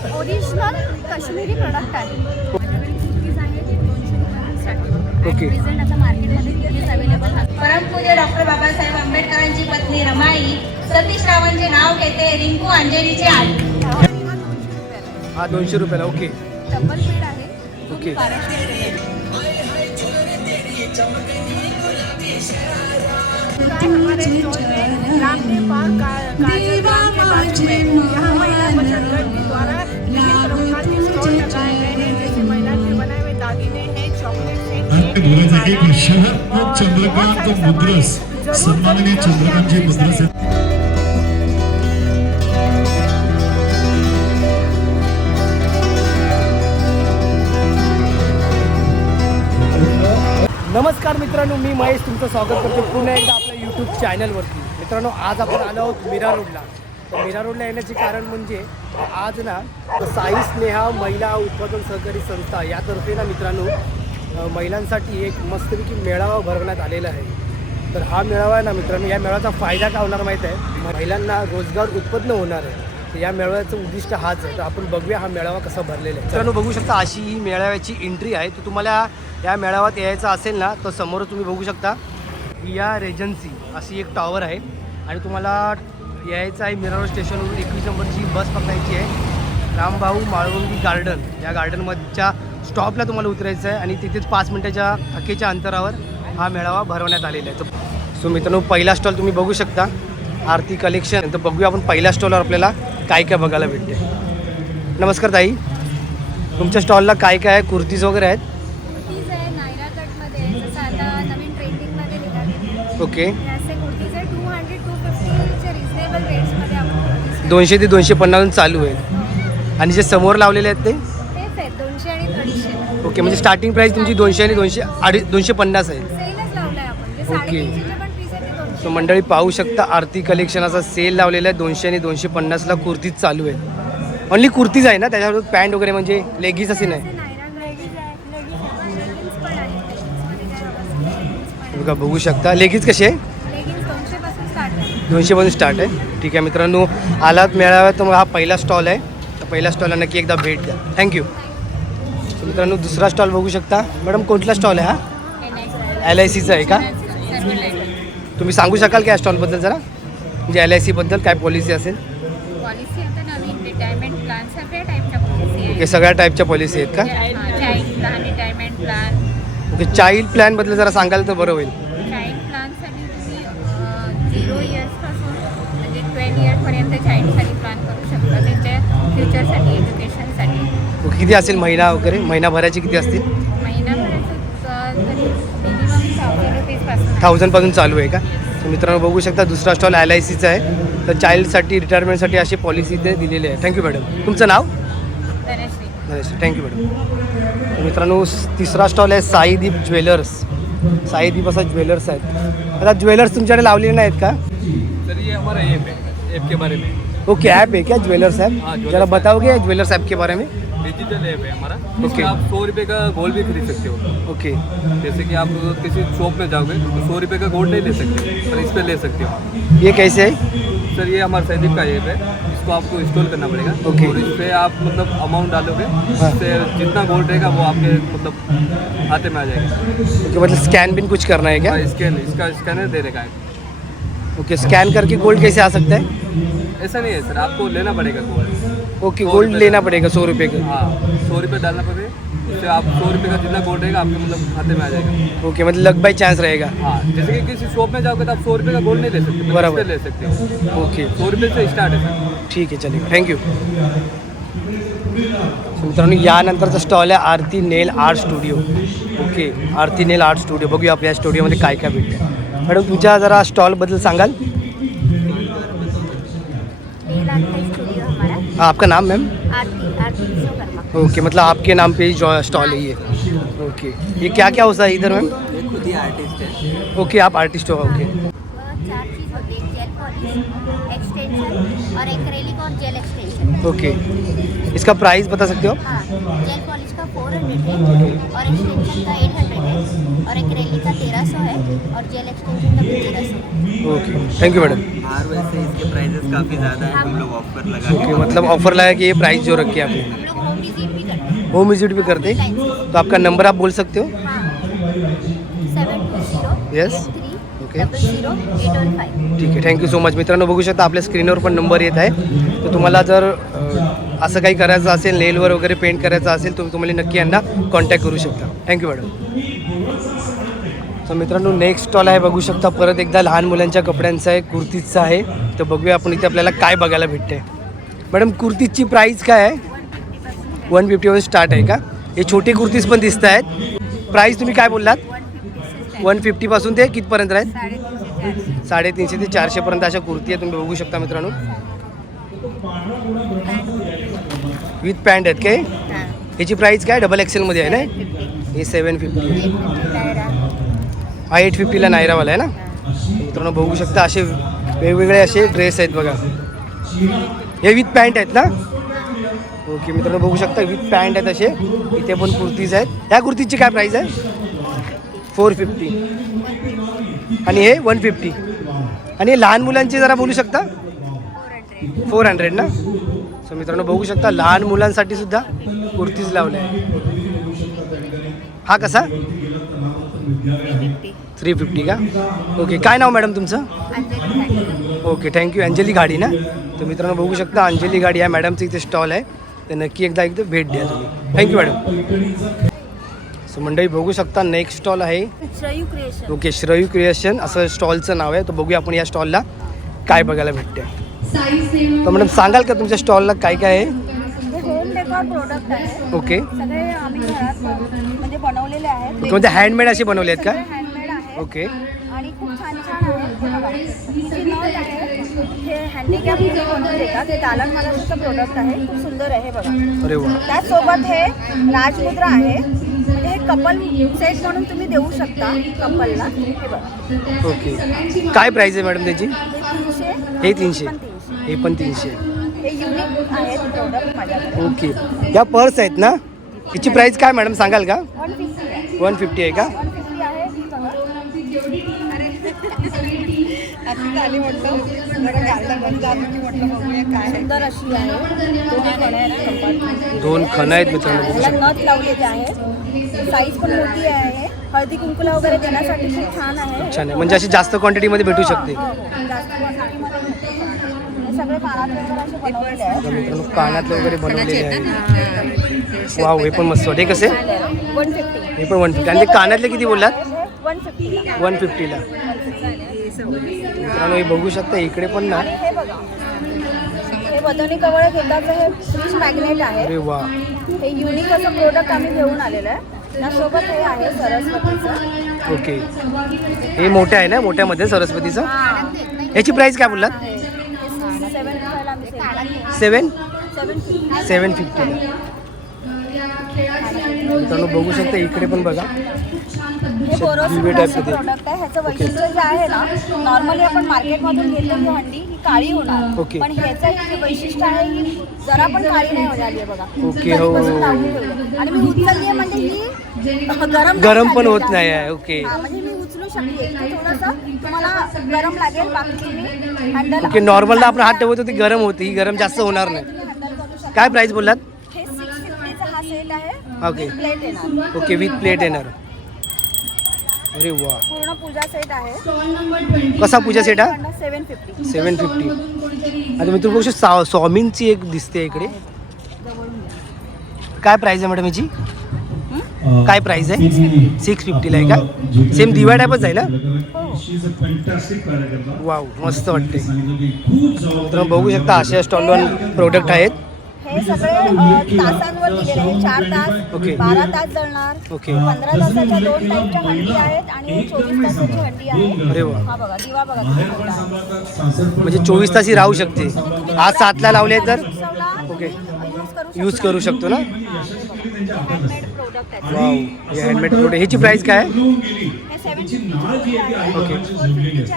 Original Kashmiri product आहे. Cookies आहेत 200 रुपयासाठी. Okay. Present आता मार्केटमध्ये कुकीज अवेलेबल आहेत. परमपूज्य डॉक्टर बाबासाहेब आंबेडकरांची पत्नी रमाई सतीश रावांचे नाव घेते. रिंकू अंजेरीची आई. हा 200 रुपयाला. ओके. डबल बेड आहे. ओके. 1200 रुपये. हमारे स्टोर में रामदेव पार्क काजल ग्राम के बाजू में यहाँ महिला बचत गट के द्वारा विभिन्न प्रकार के स्टॉल लगाए गए हैं, जैसे महिला के बनाए हुए दागिने हैं, चॉकलेट है, शहर चंद्रकांत मुद्रस सन्माननीय चंद्रकांत जी मुद्रस. नमस्कार मित्रांनो, मी महेश तुमचं स्वागत करतो पुन्हा एकदा आपल्या यूट्यूब चॅनलवरती. मित्रांनो, आज आपण आलो आहोत मीरा रोडला. तर मीरा रोडला येण्याचे कारण म्हणजे आज ना साई स्नेहा महिला उत्पादन सहकारी संस्था यातर्फे ना मित्रांनो महिलांसाठी एक मस्तपैकी मेळावा भरवण्यात आलेला आहे. तर हा मेळावा आहे ना मित्रांनो, या मेळाव्याचा फायदा काय होणार माहीत आहे? महिलांना रोजगार उत्पन्न होणार आहे. तर या मेळाव्याचं उद्दिष्ट हाच आहे. तर आपण बघूया हा मेळावा कसा भरलेला आहे. मित्रांनो, बघू शकता अशी ही मेळाव्याची एंट्री आहे. तर तुम्हाला या मेळाव्यात यायचं असेल ना तर समोर तुम्ही बघू शकता या रेजन्सी अशी एक टॉवर आहे आणि तुम्हाला यायचं आहे मीरा रोड स्टेशनवरून 21 नंबरची बस पकडायची आहे. रामभाऊ माळवंगी गार्डन या गार्डनमधच्या स्टॉपला तुम्हाला उतरायचं आहे आणि तिथेच 5 मिनिटाच्या हाकेच्या अंतरावर हा मेळावा भरवण्यात आलेला आहे. सो मित्रांनो, पहिला स्टॉल तुम्ही बघू शकता आरती कलेक्शन. तर बघूया आपण पहिल्या स्टॉलवर आपल्याला काय काय बघायला भेटते. नमस्कार ताई, तुमच्या स्टॉलला काय काय आहे? कुर्तीज वगैरे आहेत? कुर्तीज आहे नायरा कटमध्ये, जसं आता नवीन ट्रेंडिंगमध्ये निघाले. ओके. असे कुर्तीज आहे 200-250च्या रिजनेबल रेट्समध्ये आपण 200 ते 250 चालू आहे. आणि जे समोर लावलेले आहेत ते तेच आहेत 200 आणि 250. ओके, म्हणजे स्टार्टिंग प्राईस तुमची 200 आणि 250 आहे. सेलच लावलाय आपण. जे ओके. 350चे पण पीस आहे ते 200. सो मंडळी पाहू शकता आरती कलेक्शनाचा सेल लावलेला आहे. 200 आणि 250ला कुर्तीज चालू आहे. ओनली कुर्तीज आहे ना, त्याच्यावर पॅन्ट वगैरे म्हणजे लेगीज असे नाही? बघा, बघू शकता लेगीज कसे आहे? 200 पासून स्टार्ट आहे. ठीक आहे मित्रांनो, आलात मेळाव्यात तर हा पहिला स्टॉल आहे. तर पहिल्या स्टॉलला नक्की एकदा भेट द्या. थँक्यू. मित्रांनो, दुसरा स्टॉल बघू शकता. मॅडम, कोणता स्टॉल आहे हा? LICचा आहे का? तुम्ही सांगू शकाल का या स्टॉलबद्दल जरा, म्हणजे LICबद्दल काय पॉलिसी असेल? पॉलिसी आता नवीन रिटायरमेंट प्लॅन सगळ्या टाईपच्या पॉलिसी आहे. ओके, सगळ्या टाईपच्या पॉलिसी आहेत का? Child plan, retirement plan. Okay, child प्लॅनबद्दल जरा सांगाल तर बरं होईल. चाइल्ड प्लॅनसाठी तुम्ही 0 इयर्सपासून म्हणजे 12 इयर्सपर्यंत चाइल्डसाठी प्लॅन करू शकता, त्यांच्या फ्युचरसाठी, एज्युकेशनसाठी. ओके, किती असेल महिना वगैरे? महिनाभराचे किती असतील? महिनाभराचं तरी मिनिमम 1000 रुपीजपासून 1000 पासून चालू आहे का? तर मित्रांनो, बघू शकता दुसरा स्टॉल LICचा आहे. तर चाइल्डसाठी, रिटायरमेंटसाठी अशी पॉलिसी इथे दिलेली आहे. Thank you madam. तुमचं नाव? धनश्री. Thank you madam. तर मित्रांनो, तिसरा स्टॉल आहे साईदीप ज्वेलर्स. साईदीप असा ज्वेलर्स आहेत. आता ज्वेलर्स तुमच्याकडे लावलेले नाहीत का? सर ये हमारा ऐप के बारे में. ओके, ऐप है क्या ज्वेलर्स ऐप? हाँ, ज्वेलर्स जरा ऐप। बताओगे ज्वेलर्स ऐप के बारे में? डिजिटल ऐप है हमारा. ओके. इसमें आप 100 रुपये का गोल्ड भी खरीद सकते हो. ओके. जैसे कि आप किसी शॉप में जाओगे तो 100 रुपये का गोल्ड नहीं ले सकते, पर इस पे ले सकते हो. ये कैसे है? सर ये हमारा सैदीप का ऐप है. इसको आपको इंस्टॉल करना पड़ेगा. ओके. और इस पर आप मतलब अमाउंट डालोगे, इससे जितना गोल्ड रहेगा वो आपके मतलब खाते में आ जाएगा. ओके, मतलब स्कैन बिन कुछ करना है क्या? इसका स्कैनर दे देगा. ओके, स्कैन करके गोल्ड कैसे आ सकता है? ऐसा नहीं है सर, आपको लेना पड़ेगा गोल्ड. ओके, 100 गोल्ड रुपये लेना का. पड़ेगा 100 रुपये का. हाँ, 100 रुपये डालना पड़ेगा. उससे आप 100 रुपये का जितना गोल्ड रहेगा आपके मतलब खाते में आ जाएगा. ओके, मतलब लक बाय चांस रहेगा. हाँ, जैसे कि किसी शॉप में जाओगे तो आप 100 रुपये का गोल्ड नहीं ले सकते, बराबर. इस पे ले सकते हो. ओके, 100 रुपये से स्टार्ट है सर. ठीक आहे, चलेगा. थँक्यू. मित्रांनो, यानंतरचा स्टॉल आहे आरती नेल आर्ट स्टुडिओ. ओके, आरती नेल आर्ट स्टुडिओ. बघूया आपल्या स्टुडिओमध्ये काय काय भेटतं. मॅडम, तुमच्या जरा स्टॉलबद्दल सांगाल? स्टूडियो हमारा. हाँ, आपका नाम मैम? आरती विश्वकर्मा. ओके, मतलब आपके नाम पे ही स्टॉल है ये. ओके, ये क्या क्या होता है इधर मैम? ये खुद ही आर्टिस्ट है. ओके, आप आर्टिस्ट हो. ओके. 4 चीज़ होती है, जेल पॉलिश, एक्सटेंशन और एक्रेलिक और जेल एक्सटेंशन. ओके, इसका प्राइस बता सकते हो? हाँ, जेल पॉलिश का 400 है और एक्सटेंशन का 800 है और एक रैली का 1300 है और जेल एक्सटेंशन का 1500 ओके थैंक यू मैडम। और वैसे इसके प्राइजेस काफ़ी ज़्यादा है, हम लोग ऑफर लगा ओके मतलब ऑफर लगा कि ये प्राइस जो रखी है आपने, हम लोग होम विजिट भी करते हैं। होम विजिट भी करते हैं, तो आपका नंबर आप बोल सकते हो? 720 येस 83 00 815। ठीक आहे, थँक्यू सो मच. मित्रांनो बघू शकता आपल्या स्क्रीनवर पण नंबर येत आहे. तर तुम्हाला जर असं काही करायचं असेल, नेलवर वगैरे पेंट करायचं असेल, तुम्हाला नक्की यांना कॉन्टॅक्ट करू शकता. Thank you madam. तर मित्रांनो नेक्स्ट स्टॉल आहे, बघू शकता परत एकदा लहान मुलांच्या कपड्यांचा आहे, कुर्तीजचा आहे. तर बघूया आपण इथे आपल्याला काय बघायला भेटते. मॅडम कुर्तीजची प्राईस काय आहे? 150 स्टार्ट आहे का? हे छोटे कुर्तीज पण दिसत आहेत. प्राईस तुम्ही काय बोललात? 150 पासून ते कितपर्यंत आहेत? 350 ते 400 अशा कुर्ती आहे, तुम्ही बघू शकता मित्रांनो. विथ पॅन्ट आहेत काय? ह्याची प्राईस काय? डबल एक्सेलमध्ये आहे ना? हे 750, हा 850ला नायरावाला आहे ना. मित्रांनो बघू शकता असे वेगवेगळे असे ड्रेस आहेत बघा. हे विथ पॅन्ट आहेत ना? ओके मित्रांनो बघू शकता विथ पॅन्ट आहेत असे. इथे पण कुर्तीज आहेत. ह्या कुर्तीची काय प्राईस आहे? 450 आणि हे 150. आणि हे लहान मुलांची जरा बोलू शकता? 400 ना. सो मित्रांनो बघू शकता लहान मुलांसाठी सुद्धा कुर्तीज लावले आहे. हा कसा? 350 का? ओके काय नाव मॅडम तुमचं? Okay thank you. अंजली गाडी ना. तर मित्रांनो बघू शकता अंजली गाडी आहे मॅडमचं इथे स्टॉल आहे, तर नक्की एकदा भेट द्या तुम्ही. Thank you madam. सो मंडळी बघू शकता नेक्स्ट स्टॉल आहे Shreyu creation. Okay Shreyu creation असं स्टॉलचं नाव आहे. तर बघूया आपण या स्टॉलला काय बघायला भेटते. तर मॅडम सांगाल का तुमच्या स्टॉलला काय काय आहे? होम डेकोर प्रोडक्ट आहे. ओके सगळे आम्ही घरात म्हणजे बनवलेले आहेत. कोणते हँडमेड असे बनवले आहेत का? हँडमेड आहे ओके आणि खूप छान छान आहे. ही नथ आहे, हे हँडिकॅप मुली बनवून देतात. हे दालन महाराष्ट्राचं प्रोडक्ट आहे, खूप सुंदर आहे बघा. अरे वा. त्याचसोबत हे राजमुद्रा आहे, म्हणजे हे कपल सेट म्हणून तुम्ही देऊ शकता कपलला. हे बघा ओके काय प्राईस आहे मॅडम त्याची? हे 300, हे 300, हे पण 300. हे युनिक आहेत प्रोडक्ट माझ्याकडे. ओके या पर्स आहेत ना, याची प्राईस काय मॅडम सांगाल का? 150 आहे. 150 आहे का? 150 आहे. ही बघा. सुंदर अशी आहे. दोन खण आहेत मित्रांनो बघू याला शकता. नथ लावलेली आहे. साईज पण मोठी आहे. हळदी कुंकूला वगैरे देण्यासाठी खूप छान आहे. छान आहे, म्हणजे अशी जास्त क्वांटिटीमध्ये भेटू शकते. हो, हो. जास्त क्वांटिटीमध्ये हे सगळे कानातले वगैरे असे बनवलेले आहेत. तर मित्रांनो कानातले वगैरे बनवलेले आहेत. वाव हे पण मस्त वाटते. हे कसे? 150. हे पण 150. आणि ते कानातले किती बोललात? 150. 150ला. मित्रांनो हे बघू शकता इकडे पण ना. हे बघा, हे बदनी कवळ घेताचं हे फिश मॅग्नेट आहे. अरे वा. हे युनिक असं प्रोडक्ट आम्ही घेऊन आलेलं आहे. त्यासोबत हे आहे सरस्वतीचं. ओके हे मोठे आहे ना, मोठ्यामध्ये सरस्वतीचं. याची प्राईस काय बोललात? 750 ला आम्ही sale 750. मित्रांनो बघू शकता इकडे पण बघा. हे बोरोसिलिकॉनचं प्रोडक्ट आहे. ह्याचं वैशिष्ट्य जे आहे ना, नॉर्मली आपण मार्केटमधून घेतलेली हंडी ही काळी होणार, ओके. पण ह्याचं एक वैशिष्ट्य आहे की जरा पण काळी नाही होणार आहे बघा. ओके, हो. कधीपासून लावली ठेवली. आणि मी उचलली आहे म्हणजे ही गरम पण झाली होत जास्त. नाही आहे. ओके हा, म्हणजे मी उचलू शकते. इथे थोडंसं तुम्हाला गरम लागेल, बाकी तुम्ही हँडल. ओके नॉर्मलला आपण हात ठेवतो ती गरम होती, ही गरम जास्त होणार नाही. हँडल करू शकता. काय प्राईस बोललात? हे 650चा हा सेट आहे. ओके. With plate येणार. ओके विथ प्लेट येणार. अरे वा. पूर्ण पूजा सेट आहे. कसा पूजा सेट हा? 750. 750. आता मी तुम्ही बघू शकता स्वामींची एक दिसते इकडे. काय प्राईस आहे मॅडम याची? काय प्राईस आहे? 650ला आहे का? सेम दिवा टाईपच आहे ना? वाव मस्त वाटते. तर बघू शकता अशा स्टॉलवर प्रोडक्ट आहेत. हे सगळे तासांवर दिलेले आहे. 4 तास, ओके. 12 तास जळणार. ओके. 15 तासाच्या 2 टाईपच्या हंडी आहेत आणि 24 तासाची हंडी आहे. अरे वा. हा बघा दिवा बघा किती मोठा आहे. म्हणजे 24 तास ही राहू शकते. आज 7ला लावले तर उत्सवला ओके. तुम्ही यूज करू शकतो. यूज करू शकतो ना. हँडमेड प्रोडक्ट आहे. वाव, हे हँडमेड प्रोडक्ट. ह्याची प्राइस काय आहे? हे 750 ओके. आहे 350.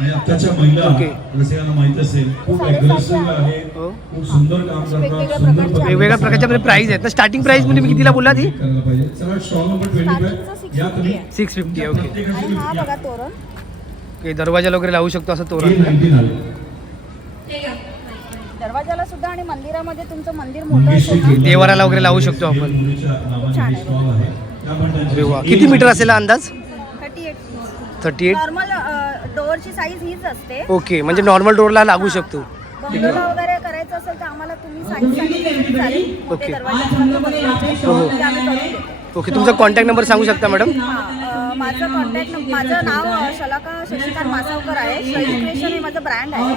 आणि आताच्या महिला ओके. जसे यांना माहित असेल खूप अग्रेसिव्ह आहे, हो. खूप सुंदर काम करतात, वेगवेगळ्या सुंदर प्रकारच्या वेगवेगळ्या प्रकारच्या प्राइस आहेत ना. स्टार्टिंग प्राइस म्हणजे मी कितीला बोलला ती? करायला पाहिजे. चला स्टॉल नंबर 25 या तुम्ही 650 आहे. ओके. आणि हा बघा तोरण. ओके, दरवाजाला वगैरे लावू शकतो असं तोरण. 19 आले. दरवाजाला सुद्धा आणि मंदिरामध्ये तुमचं मंदिर मोठं असेल ना, देवाराला वगैरे लावू शकतो आपण. मुलीच्या नावाने हे स्टॉल आहे. या पण त्यांच्या अरे वा, किती मीटर असेल हा अंदाज? 38. 38. नॉर्मल डोअरची साईज हीच असते. ओके, म्हणजे नॉर्मल डोअरला लागू शकतो. बंगलोला वगैरे करायचं असेल तर आम्हाला तुम्ही साईज सांगितलं तरी चालेल. मोठे ओके. दरवाजे बनवायचे हो. ते आम्ही करून देतो. ओके, तुमचा कॉन्टॅक्ट नंबर सांगू शकता मॅडम? माझं नाव शलाका शशिकांत मासावकर आहे. शैली क्रिएशन हे माझं ब्रँड आहे.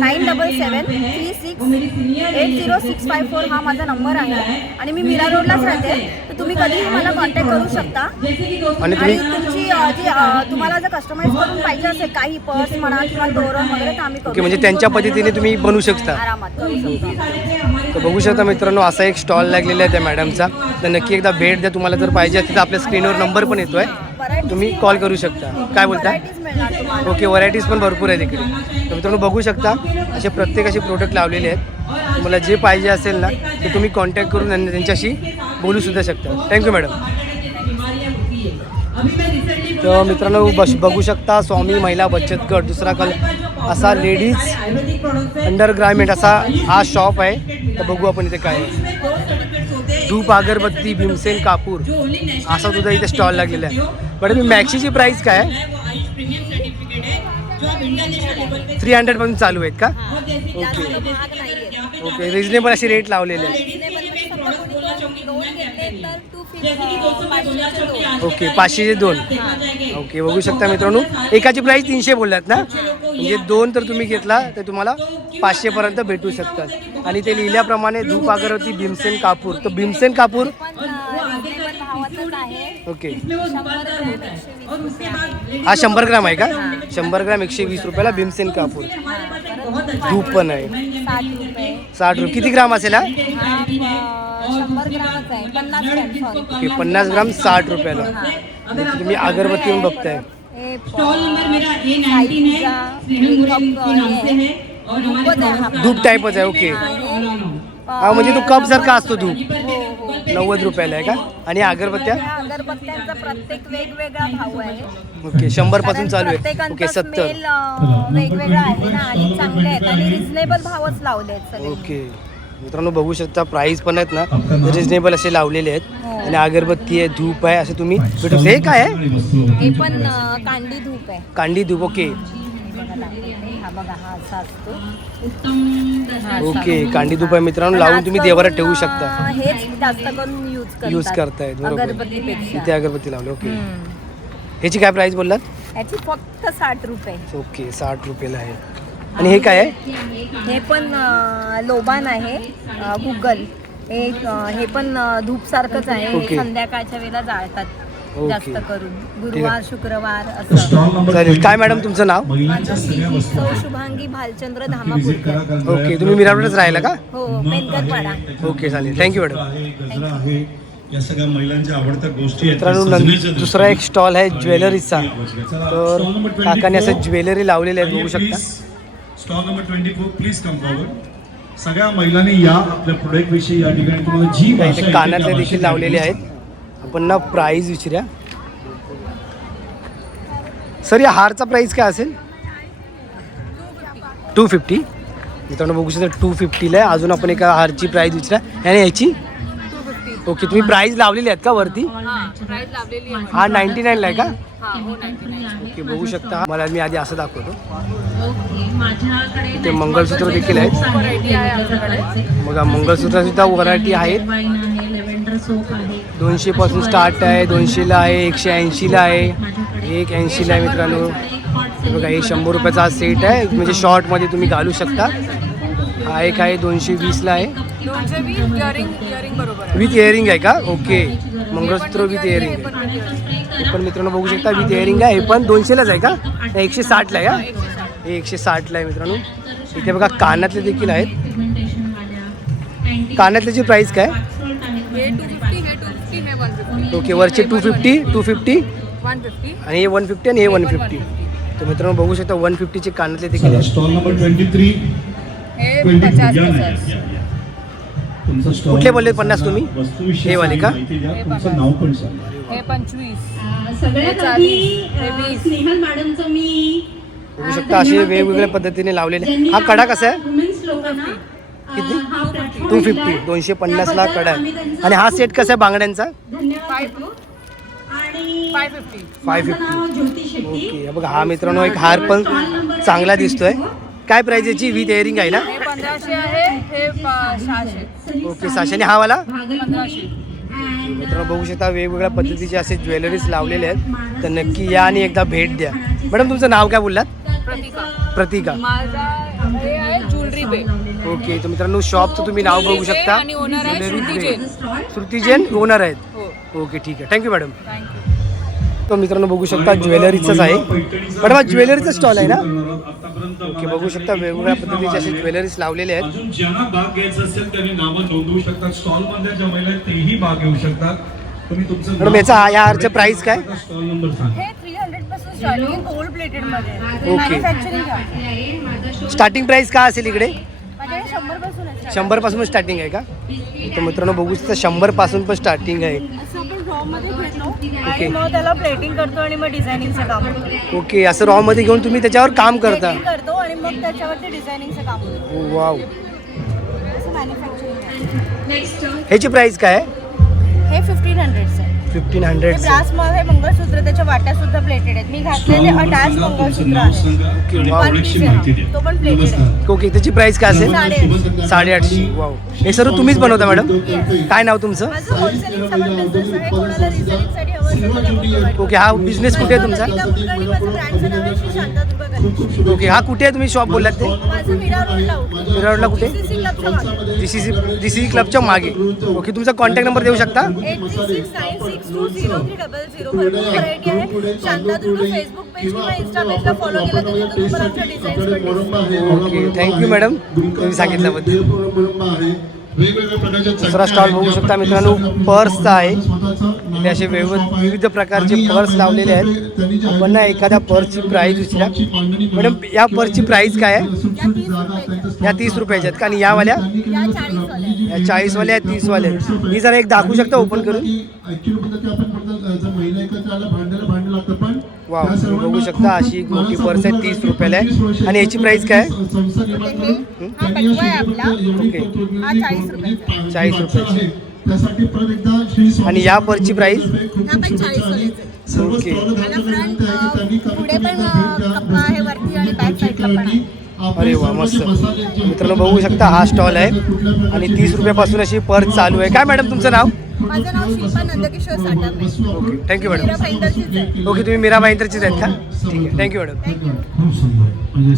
9773680654 हा माझा नंबर आहे आणि मी मीरा रोडलाच राहते. तर तुम्ही कधीही मला कॉन्टॅक्ट करू शकता. आणि आणि तुम्ही तुमची तुम्हाला जर कस्टमाइज करून पाहिजे असेल काही पर्स म्हणा किंवा तोरण वगैरे तर आम्ही ओके, करू म्हणजे त्यांच्या पद्धतीने तुम्ही बनवू शकता. आरामात करू शकतो. तर बघू शकता मित्रांनो, असा एक स्टॉल लागलेला आहे त्या मॅडमचा. तर नक्की एकदा भेट द्या. तुम्हाला जर पाहिजे असेल तर आपल्या स्क्रीनवर नंबर पण येतोय, तुम्ही कॉल करू शकता. काय बोलता? व्हरायटीज मिळणार तुम्हाला. ओके, व्हरायटीज पण भरपूर आहे तिकडे. तर मित्रांनो बघू शकता, असे प्रत्येक असे प्रोडक्ट लावलेले आहेत. तुम्हाला जे पाहिजे असेल ना ते तुम्ही कॉन्टॅक्ट करून त्यांच्याशी बोलू सुद्धा शकता. Thank you madam. तर मित्रांनो बघू शकता, स्वामी महिला बचत गट दुसरा कल असा लेडीज अंडर गारमेंट असा हा शॉप आहे. तर बघू आपण इथे काय आहे. धूप, अगरबत्ती, भीमसेन कापूर असा सुद्धा इथे स्टॉल लागलेला आहे. मॅडम मॅक्सीची प्राइस काय आहे? 300 पासून चालू आहेत का? ओके ओके, रिजनेबल असे रेट लावलेले आहेत. ओके, 500चे 2. ओके, बघू शकता मित्रांनो, एकाची प्राइस 300 बोललात ना, म्हणजे 2 तर तुम्ही घेतला तर तुम्हाला 500 पर्यंत भेटू शकतात. आणि ते लिहिल्याप्रमाणे धूप, अगरबत्ती, भीमसेन कापूर. तर भीमसेन कापूर ओके, हा 100 ग्राम आहे का? 100 ग्राम 120 रुपयाला भीमसेन कापूर. धूप पण आहे 60 रुपये. किती ग्राम असेल हा? 100 ग्रामच आहे. 50 ग्राम. ओके, 50 ग्राम 60 रुपयाला. आणि तुम्ही अगरबत्ती पण बघताय. धूप टाईपच आहे. ओके, हा म्हणजे तो कप सारखा असतो धूप. 90 रुपयाला आहे का? आणि अगरबत्त्या? अगरबत्त्यांचा प्रत्येक वेगवेगळा भाव आहे. ओके, 100 पासून चालू आहे. ओके, प्रत्येकांचा 70. स्मेल वेगवेगळा आहे ना आणि चांगले आहेत आणि रिझनेबल भावच लावले आहेत सगळे. ओके मित्रांनो बघू शकता, प्राइस पण आहेत ना रिजनेबल असे लावलेले आहेत. आणि अगरबत्ती आहे, धूप आहे, असं तुम्ही भेटू. हे काय आहे? हे पण कांडी धूप आहे. कांडी धूप. ओके हा बघा, हा असा असतो. ओके, कांडी धूप आहे मित्रांनो, लावून तुम्ही देवारात ठेवू शकता. हेच जास्त करून यूज करतायत. बरोबर, अगरबत्तीपेक्षा. इथे अगरबत्ती लावली. ओके, ह्याची काय प्राइस बोललात? याची फक्त 60 रुपये. ओके, 60 रुपयाला आहे. आणि हे काय आहे? हे पण लोबान आहे, गुगल. हे पण धूप सारखंच आहे. ओके. हे संध्याकाळच्या वेळेला जाळतात ओके. जास्त करून, गुरुवार शुक्रवार स्टॉल असं. नंबर चालेल. काय मॅडम तुमचं नाव? महिलांच्या सगळ्या वस्तू सौ शुभांगी भालचंद्र विजिट धामापूरकर. करा. कारण ओके, तुम्ही मीरारोडच राहिला का? हो, पेनकरपाडा. ओके, चालेल. Thank you madam. गजरा आहे, या सगळ्या महिलांच्या आवडत्या गोष्टी आहेत. मित्रांनो सजण्याच्या दुसरा एक स्टॉल आहे ज्वेलरीचा. चला, तर स्टॉल नंबर 24. काकाने असं ज्वेलरी लावलेले आहेत, बघू शकता. Please, stall number 24 please come forward. सगळ्या महिलांनी या आपल्या प्रोडक्ट विषयी या ठिकाणी तुम्हाला जी भाषा इथे येते कानातले त्या देखील भाषेत लावलेले आहेत. आपण ना प्राईज विचारूया. सर या हारचा प्राईस काय असेल? 250. मित्रांनो बघू शकता 250ला आहे. अजून आपण एका हारची प्राईस विचारा. आणि याची? ओके, तुम्ही प्राईस लावलेली आहेत का वरती? हा 99ला आहे का? ओके, बघू शकता. मला मी आधी असं दाखवतो. इथे मंगळसूत्र देखील आहेत. बघा, मंगळसूत्र सुद्धा व्हरायटी आहेत. 200 पासून स्टार्ट आहे, 200ला आहे, 180ला आहे, 180ला आहे मित्रांनो. हे बघा, हे 100 रुपयाचा हा सेट आहे, म्हणजे शॉर्टमध्ये तुम्ही घालू शकता. हा एक आहे 220ला आहे, विथ इयरिंग आहे का? ओके, मंगळसूत्र विथ इयरिंग आहे. हे पण मित्रांनो बघू शकता विथ इयरिंग आहे. हे पण 200लाच आहे का? 160ला आहे का? हे 160ला आहे मित्रांनो. इथे बघा कानातले देखील आहेत. कानातल्याची प्राइस काय? हे 250 हे 250 हे 150 ओके, वरचे 250 250 150 आणि हे 150 आणि हे 150. तर मित्रांनो बघू शकता 150 चे कानातले देखील आहेत. स्टॉल नंबर 23 हे 23 50 या ना, 50 या. तुमचा स्टॉल कुठले बोलले 50 तुम्ही? वस्तूविषयी हे वाले का? माहिती द्या. तुमचं नाव पण सांगा. हे 25 सगळ्यात आधी स्नेहल मॅडमचं मी बघू शकता असे वेगवेगळ्या पद्धतीने लावलेले. हा कडा कसा आहे? वुमेन्स लोकांना किती? 250 250 ला कडा आहे. आणि हा सेट कसा आहे बांगड्यांचा? धन्यवाद देतो. आणि 550 माझं 550. नाव ज्योती शेट्टी. ओके, हे बघा हा मित्रांनो एक हार पण चांगला दिसतोय. काय प्राइस याची? विथ इयरिंग आहे ना? हे 1500 आहे हे 600 ओके, 600. आणि हा वाला? 1500 मित्रांनो बघू शकता वेगवेगळ्या पद्धतीचे असे ज्वेलरीज लावलेले आहेत. तर नक्की या आणि एकदा भेट द्या. मॅडम तुमचं नाव काय बोललात? प्रतिका प्रतिका. माझा हे आहे ज्वेलरी बे ओके, तर मित्रांनो शॉपचं तुम्ही नाव बघू शकता. आणि ओनर आहे ज्वेलरी श्रुती बे. जैन. श्रुती जैन ओनर आहेत. हो ओके, ठीक आहे. Thank you madam. थँक्यू. तर मित्रांनो बघू शकता ज्वेलरीचंच आहे. मॅडम हा ज्वेलरीचा स्टॉल आहे ना? ओके, बघू शकता वेगवेगळ्या पद्धतीचे असे ज्वेलरीज लावलेले आहेत. अजून ज्यांना भाग घ्यायचा असेल त्यांनी नावं नोंदवू शकतात. स्टॉल मध्ये ज्या महिला आहेत तेही भाग घेऊ शकतात. तुम्ही तुमचं मॅडम याचा या हारचं प्राइस काय? स्टॉल नंबर सांगा. हे 300 पासून स्टार्टिंग गोल्ड प्लेटेड मध्ये ओके. मॅन्युफॅक्चरिंग आहे. स्टार्टिंग प्राइस काय असेल इकडे? माझ्याकडे 100 पासून आहे. 100 पासून स्टार्टिंग आहे का? तर मित्रांनो बघू शकता 100 पासून पण स्टार्टिंग आहे. असं आपण रॉ मध्ये घेतो आणि मग त्याला प्लेटिंग करतो आणि मग डिझायनिंगचं काम करतो. ओके, असं रॉ मध्ये घेऊन तुम्ही त्याच्यावर काम करता. प्लेटिंग करतो आणि मग त्याच्यावरती डिझायनिंगचं काम करतो. वाव. असं मॅन्युफॅक्चरिंग आहे. ह्याची प्राइस काय आहे? हे 1500 आहे. 1500. हे ब्रास मध्ये मंगळसूत्र त्याच्या वाट्या सुद्धा प्लेटेड आहेत. मी घातलेले अटॅच तुमचं मंगळसूत्र नाव आहे. सांगा. Okay, wow. प्रोडक्टची माहिती द्या. तो पण प्लेटेड आहे. ओके, त्याची प्राइस काय असेल? 850. 850. वाव. हे सर्व तुम्हीच बनवता मॅडम? काय नाव तुमचं? माझं होलसेलिंगचा पण बिझनेस आहे. कोणाला रिसेलिंगसाठी हवं असेल तर आपण provide करतो. ओके, हा बिझनेस कुठे आहे तुमचा? ललिता कुलकर्णी माझं ब्रँडचं नाव आहे श्री शांतादुर्गा गणेश. ओके, हा कुठे आहे तुम्ही शॉप बोललात ते? माझं मीरा रोडला होतं. मीरा रोडला कुठे? CCC क्लबच्या मागे. जीसीसी क्लबच्या मागे. ओके, तुमचा कॉन्टॅक्ट नंबर देऊ शकता? 8369620300. भरपूर व्हरायटी आहे. शांतादुर्गा फेसबुक पेज किंवा इंस्टा पेजला फॉलो केलं तर तिथून तुम्हाला आमच्या डिझाईन्स भेटतील. ओके, थँक्यू मॅडम तुम्ही सांगितल्याबद्दल. दुसरा स्टॉल बघू शकता मित्रांनो पर्सचा आहे. इथे असे विविध प्रकारचे पर्स लावलेले आहेत. आपण ना एखाद्या पर्सची प्राइस विचारा. मॅडम या पर्सची प्राइस काय आहे? या 30 रुपयाच्या आहेत का? आणि यावाल्या? या 40 वाल्या. या 40 वाल्या आहेत, 30 वाल्या आहेत. मी जरा एक दाखवू शकता ओपन करून? वाव, तुम्ही बघू शकता अशी एक मोठी पर्स आहे 30 रुपयाला आहे. आणि याची प्राइस काय आहे? हा बटवा आहे आपला. ओके, हा 40 रुपयाचा. 40 रुपयाची. आणि या पर्सची प्राइस? हा पण 40 वाल्याचा आहे. ओके, याला फ्रंट पुढे पण कप्पा आहे वरती आणि बॅक साईडला पण आहे. अरे वा मस्त. मित्रांनो बघू शकता हा स्टॉल आहे आणि 30 रुपयापासून अशी पर्स चालू आहे. काय मॅडम तुमचं नाव? माझं नाव Shilpa Nandkishor Sathavane. Okay, thank you madam. Mira भाईंदरचीच आहे. ओके, तुम्ही मीरा भाईंदरचीच आहेत का? ठीक आहे, थँक्यू मॅडम. म्हणजे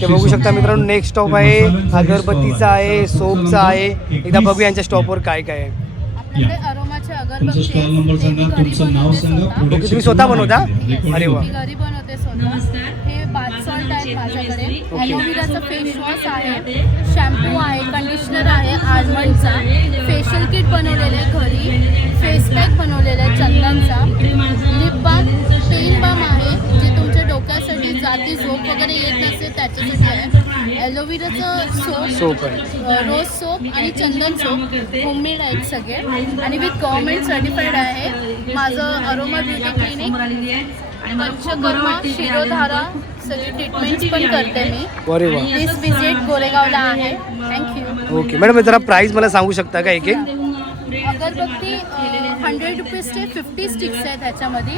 ते बघू शकता मित्रांनो नेक्स्ट स्टॉप आहे अगरबत्तीचा आहे, सोपचा आहे. एकदा बघूया यांच्या स्टॉपवर काय काय आहे. आपल्याकडे अरोमाचे तुमचा स्टॉल नंबर सांगा. तुमचं नाव सांगा. ओके, तुम्ही स्वतः बनवता? अरे वा. मी घरी बनवते स्वतः. हे बाथ सॉल्ट आहे माझ्याकडे. ॲलोव्हेराचा फेस वॉश आहे, शॅम्पू आहे, कंडिशनर आहे आल्मंडचा, फेशियल किट बनवलेलं आहे घरी, फेस पॅक बनवलेला आहे चंदनचा, लिप बाम, पेन बाम आहे जे तुमच्या डोक्यासाठी जाती झोप वगैरे येत नसेल त्याच्यासाठी आहे, ॲलोव्हेराचं सोप आहे, रोज सोप आणि चंदन सोप होममेड आहेत सगळे आणि विथ गव्हर्नमेंट सर्टिफाईड आहे. माझं aroma beauty clinic panchakarma shirodhara सगळी ट्रीटमेंट्स पण करते मी. अरे वा. प्लीज विजिट गोरेगावला आहे. थँक्यू. ओके मॅडम जरा प्राइस मला सांगू शकता का एक एक? अगरबत्ती 100 रुपीजचे 50 स्टिक्स आहेत त्याच्यामध्ये.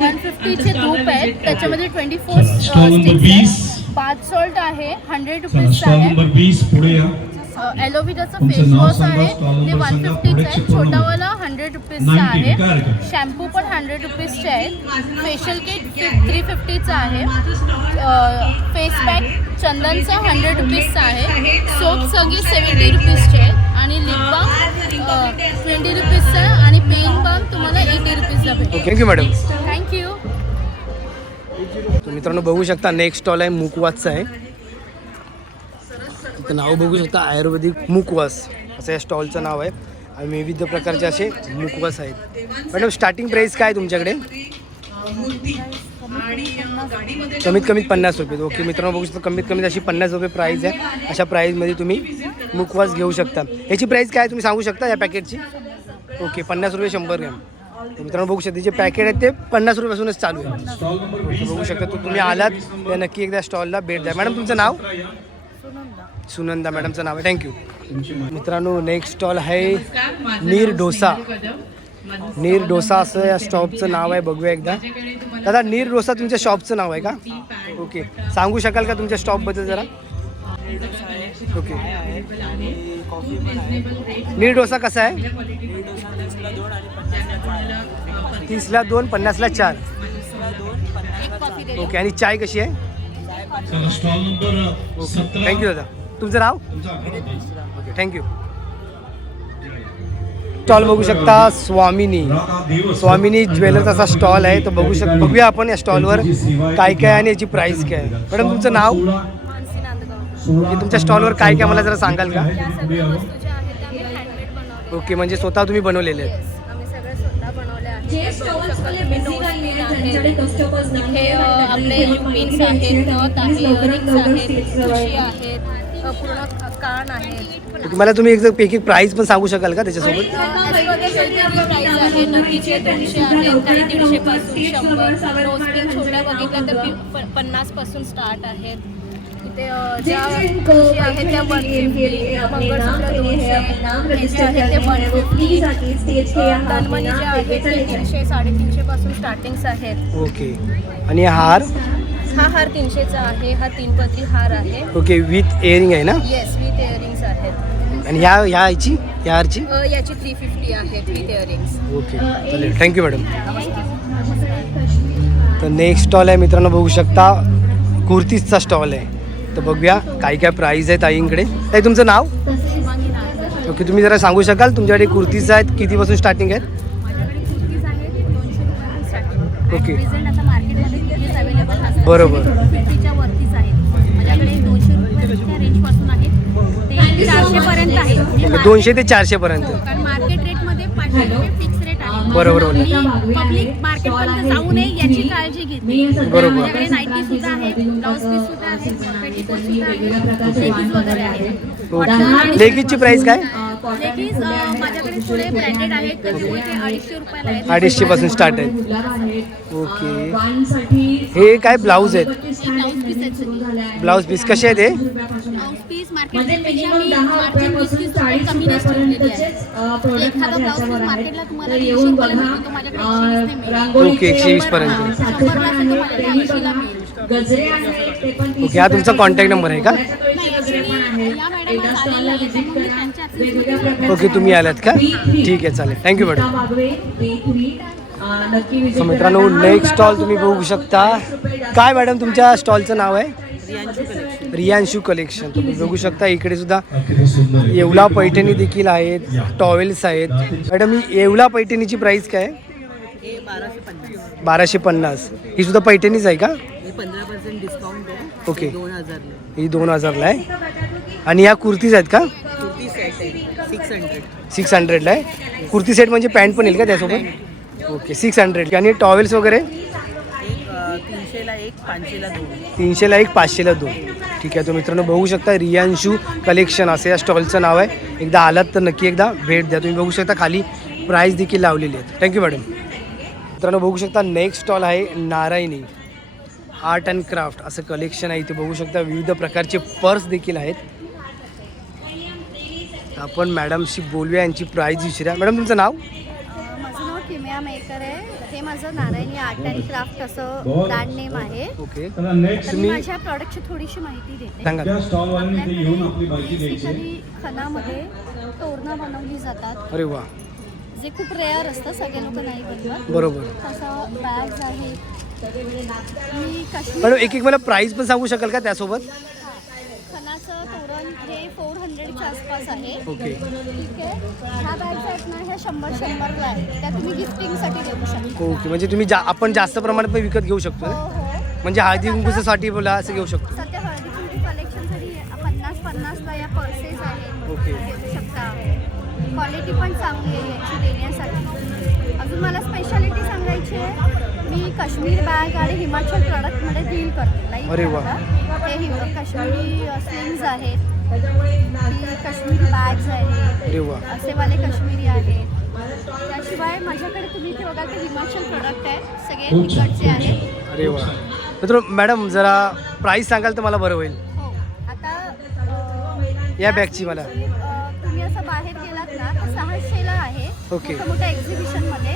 150चे धूप आहेत त्याच्यामध्ये 24 स्टिक्स आहेत. बाथ सॉल्ट आहे 100 रुपीजचा स्टॉल आहे. नंबर 20 पुढे या. ॲलोव्हेराचा तुमचं फेस नाव वॉश सांगा, आहे स्टॉल ते नंबर सांगा, 150चं आहे. प्रोडक्टचे पूर्ण छोटावाला 100 रुपीजचा 90 आहे. काय हरकत? शॅम्पू पण 100 रुपीजचे आहेत. फेशियल किट 350चं आहे. फेस पॅक चंदनचा 100 रुपीजचा आहे. सोप सगळी 70 रुपीजचे आहेत आणि लिप बाम 20 रुपीजचा आहे आणि पेन बाम तुम्हाला 80 रुपीजला भेटेल. Thank you madam. थँक्यू. मित्रांनो बघू शकता नेक्स्ट स्टॉल आहे मुखवासचा आहे. इथं नाव बघू शकता आयुर्वेदिक मुखवास. असं या स्टॉलचं नाव आहे आणि विविध प्रकारचे असे मुखवास आहेत. मॅडम स्टार्टिंग प्राईस काय आहे तुमच्याकडे? कमीत कमीत 50 रुपये. ओके मित्रांनो बघू शकता कमीत कमीत अशी 50 रुपये प्राईस आहे. अशा प्राईजमध्ये तुम्ही मुखवास घेऊ शकता. याची प्राईस काय तुम्ही सांगू शकता या पॅकेटची? ओके 50 रुपये 100 ग्रॅम. मित्रांनो बघू शकता जे पॅकेट आहे ते 50 रुपयापासूनच चालू आहे. बघू शकता तुम्ही आलात तर नक्की एकदा स्टॉलला भेट द्या. मॅडम तुमचं नाव? सुनंदा मॅडमचं नाव आहे. थँक्यू. मित्रांनो नेक्स्ट स्टॉल आहे नीर डोसा. नीर डोसा असं या शॉपचं नाव आहे. बघूया एकदा. दादा नीर डोसा तुमच्या शॉपचं नाव आहे का? ओके सांगू शकाल का तुमच्या शॉपबद्दल जरा? ओके नीर डोसा कसा आहे? 30ला 2 50ला 4. ओके आणि चाय कशी आहे? Stall number 17. थँक्यू दादा. तुमचं नाव? Okay thank you. स्टॉल बघू शकता स्वामिनी ज्वेलर्स असा स्टॉल आहे. तर बघूया आपण या स्टॉलवर काय काय आणि याची प्राइस काय आहे. मॅडम तुमचं नाव? ओके तुमच्या स्टॉलवर काय काय मला जरा सांगाल का? ओके म्हणजे स्वतः तुम्ही बनवलेले आहेत. हे आपले पिन्स आहेत, नथ आहे, रिंग्स आहेत, ठुशी आहेत, पूर्ण कान आहेत. तुम्हाला तुम्ही एक प्राइस पण सांगू शकाल का त्याच्यासोबत? प्राइस आहे नथीचे 200 आहेत, काही 150 पासून 100. रोज पिन छोट्या बघितल्या तर 50 पासून स्टार्ट आहेत. इथे ज्या ठुशी आहेत त्या 150, मंगळसूत्र 200, हे जे आहे ते 150, तन्मणी जे आहेत ते 300 350 पासून स्टार्टिंग्स आहेत. ओके आणि हार? हा हार 300चा आहे. हा 3 पत्री हार आहे. ओके विथ इयरिंग आहे ना? येस विथ इयरिंग्स आहेत. आणि या हारची याची 350 आहेत विथ इयरिंग्स. ओके चालेल थँक्यू मॅडम. तर नेक्स्ट स्टॉल आहे मित्रांनो बघू शकता कुर्तीजचा स्टॉल आहे. तर बघूया काय काय प्राईज आहे ताईंकडे. ताई तुमचं नाव? ओके तुम्ही जरा सांगू शकाल तुमच्याकडे कुर्तीज आहेत कितीपासून स्टार्टिंग आहेत? ओके बरोबर. 50च्या वरतीच आहेत. माझ्याकडे 200 रुपयाच्या रेंजपासून आहेत ते 400 पर्यंत आहे. 200 ते 400 पर्यंत. कारण मार्केट रेटमध्ये 500 रुपये फिक्स रेट आहे. बरोबर. पब्लिक मार्केटपर्यंत जाऊ नये याची काळजी घेते. बरोबर. माझ्याकडे नाईटी सुद्धा आहे, ब्लाऊज पीस सुद्धा आहे, पेटीकोट सुद्धा आहे, लेगीज वगैरे आहे. लेगीजची प्राइस काय? लेगीज माझ्याकडे थोडे ब्रँडेड आहेत. कधी ते 250 रुपयाला आहेत. 250 पासून स्टार्ट आहे. ओके हे काय ब्लाऊज आहेत? ब्लाऊज पीस आहेत. ब्लाऊज पीस कसे आहेत हे? ब्लाऊज पीस मार्केटपेक्षा मी मार्जिन 20-30 रुपये कमी नाही ठेवलेली आहे. एखादा ब्लाऊज पीस मार्केटला तुम्हाला 100 रुपयाला मिळतो, माझ्याकडे 120 नाही मिळेल. ओके 120 पर्यंत. 100ला असेल तर माझ्याकडे 80ला मिळेल. ओके हा तुमचा कॉन्टॅक्ट नंबर आहे का? या मॅडम आलेल्या आहेत म्हणून मी त्यांच्या ॲप्समध्ये ओके तुम्ही आलात का? ठीक आहे चालेल थँक्यू मॅडम. सो मित्रांनो नेक्स्ट स्टॉल तुम्ही बघू शकता. काय मॅडम तुमच्या स्टॉलचं नाव आहे? रियांशू कलेक्शन. तुम्ही बघू शकता इकडे सुद्धा येवला पैठणी देखील आहेत, टॉवेल्स आहेत. मॅडम ही येवला पैठणीची प्राइस काय आहे? 1250. ही सुद्धा पैठणीच आहे का? 15% डिस्काउंट आहे. ओके 2000 ही 2000ला आहे. आणि या कुर्तीज आहेत का? कुर्ती सेट आहे 600ला आहे. कुर्ती सेट म्हणजे पॅन्ट पण येईल का त्यासोबत? ओके 600. आणि टॉवेल्स वगैरे? 300ला 1 500ला 2. 300ला 1 500ला 2. ठीक आहे. तो मित्रांनो बघू शकता रियांशू कलेक्शन असं या स्टॉलचं नाव आहे. एकदा आलात तर नक्की एकदा भेट द्या. तुम्ही बघू शकता खाली प्राईस देखील लावलेली आहेत. Thank you madam. मित्रांनो बघू शकता नेक्स्ट स्टॉल आहे नारायणी आर्ट अँड क्राफ्ट असं कलेक्शन आहे. इथे बघू शकता विविध प्रकारचे पर्स देखील आहेत. आपण मॅडमशी बोलूया यांची प्राईस विचारूया. मॅडम तुमचं नाव? माझं नाव किमया मेकर आहे. हे माझं नारायणी आर्ट अँड क्राफ्ट असं ब्रँड नेम आहे. ओके तर नेक्स्ट तर मी माझ्या प्रॉडक्टची थोडीशी माहिती देते. सांगा. त्या स्टॉलवाल्यांनी ते येऊन आपली माहिती द्यायची. बेसिकली खणामध्ये तोरणं बनवली जातात अरे वा जे खूप रेअर असतं, सगळे लोक नाही बनवत. बरोबर. तसं बॅग्स आहेत. मी काश्मीर मॅडम एक मला प्राईस पण सांगू शकाल का त्यासोबत? खणाचं तोरण हे 400च्या आसपास आहे. ओके ठीक आहे. ह्या बॅग्स आहेत ना ह्या 100-100ला आहेत. त्या तुम्ही गिफ्टिंगसाठी देऊ शकता. ओके म्हणजे तुम्ही आपण जास्त प्रमाणात पण विकत घेऊ शकतो हो ना? हो. म्हणजे हळदी कुंकूसाठी बोला असं घेऊ शकतो. सध्या हळदी कुंकू कलेक्शनसाठी 50-50ला या पर्सेस आहेत. ओके. घेऊ शकता. क्वालिटी पण चांगली आहे याची देण्यासाठी. अजून मला स्पेशालिटी सांगायची आहे, मी काश्मीर बॅग आणि हिमाचल प्रोडक्टमध्ये डील करते. लाईक अरे वा. हे काश्मीरी स्लिंग्स आहेत, ही काश्मीरी बॅग्स आहेत, अरे वा. असेवाले काश्मीरी आहेत. त्याशिवाय माझ्याकडे तुम्ही इथे बघा की हिमाचल प्रोडक्ट आहेत, सगळे तिकडचे आहेत. अरे वा. तर मॅडम जरा प्राईस सांगाल तर मला बरं होईल हो. आता या बॅगची मला. तुम्ही असं बाहेर गेलात ना तर 600ला आहे. ओके. मोठ्या मोठ्या एक्झिबिशनमध्ये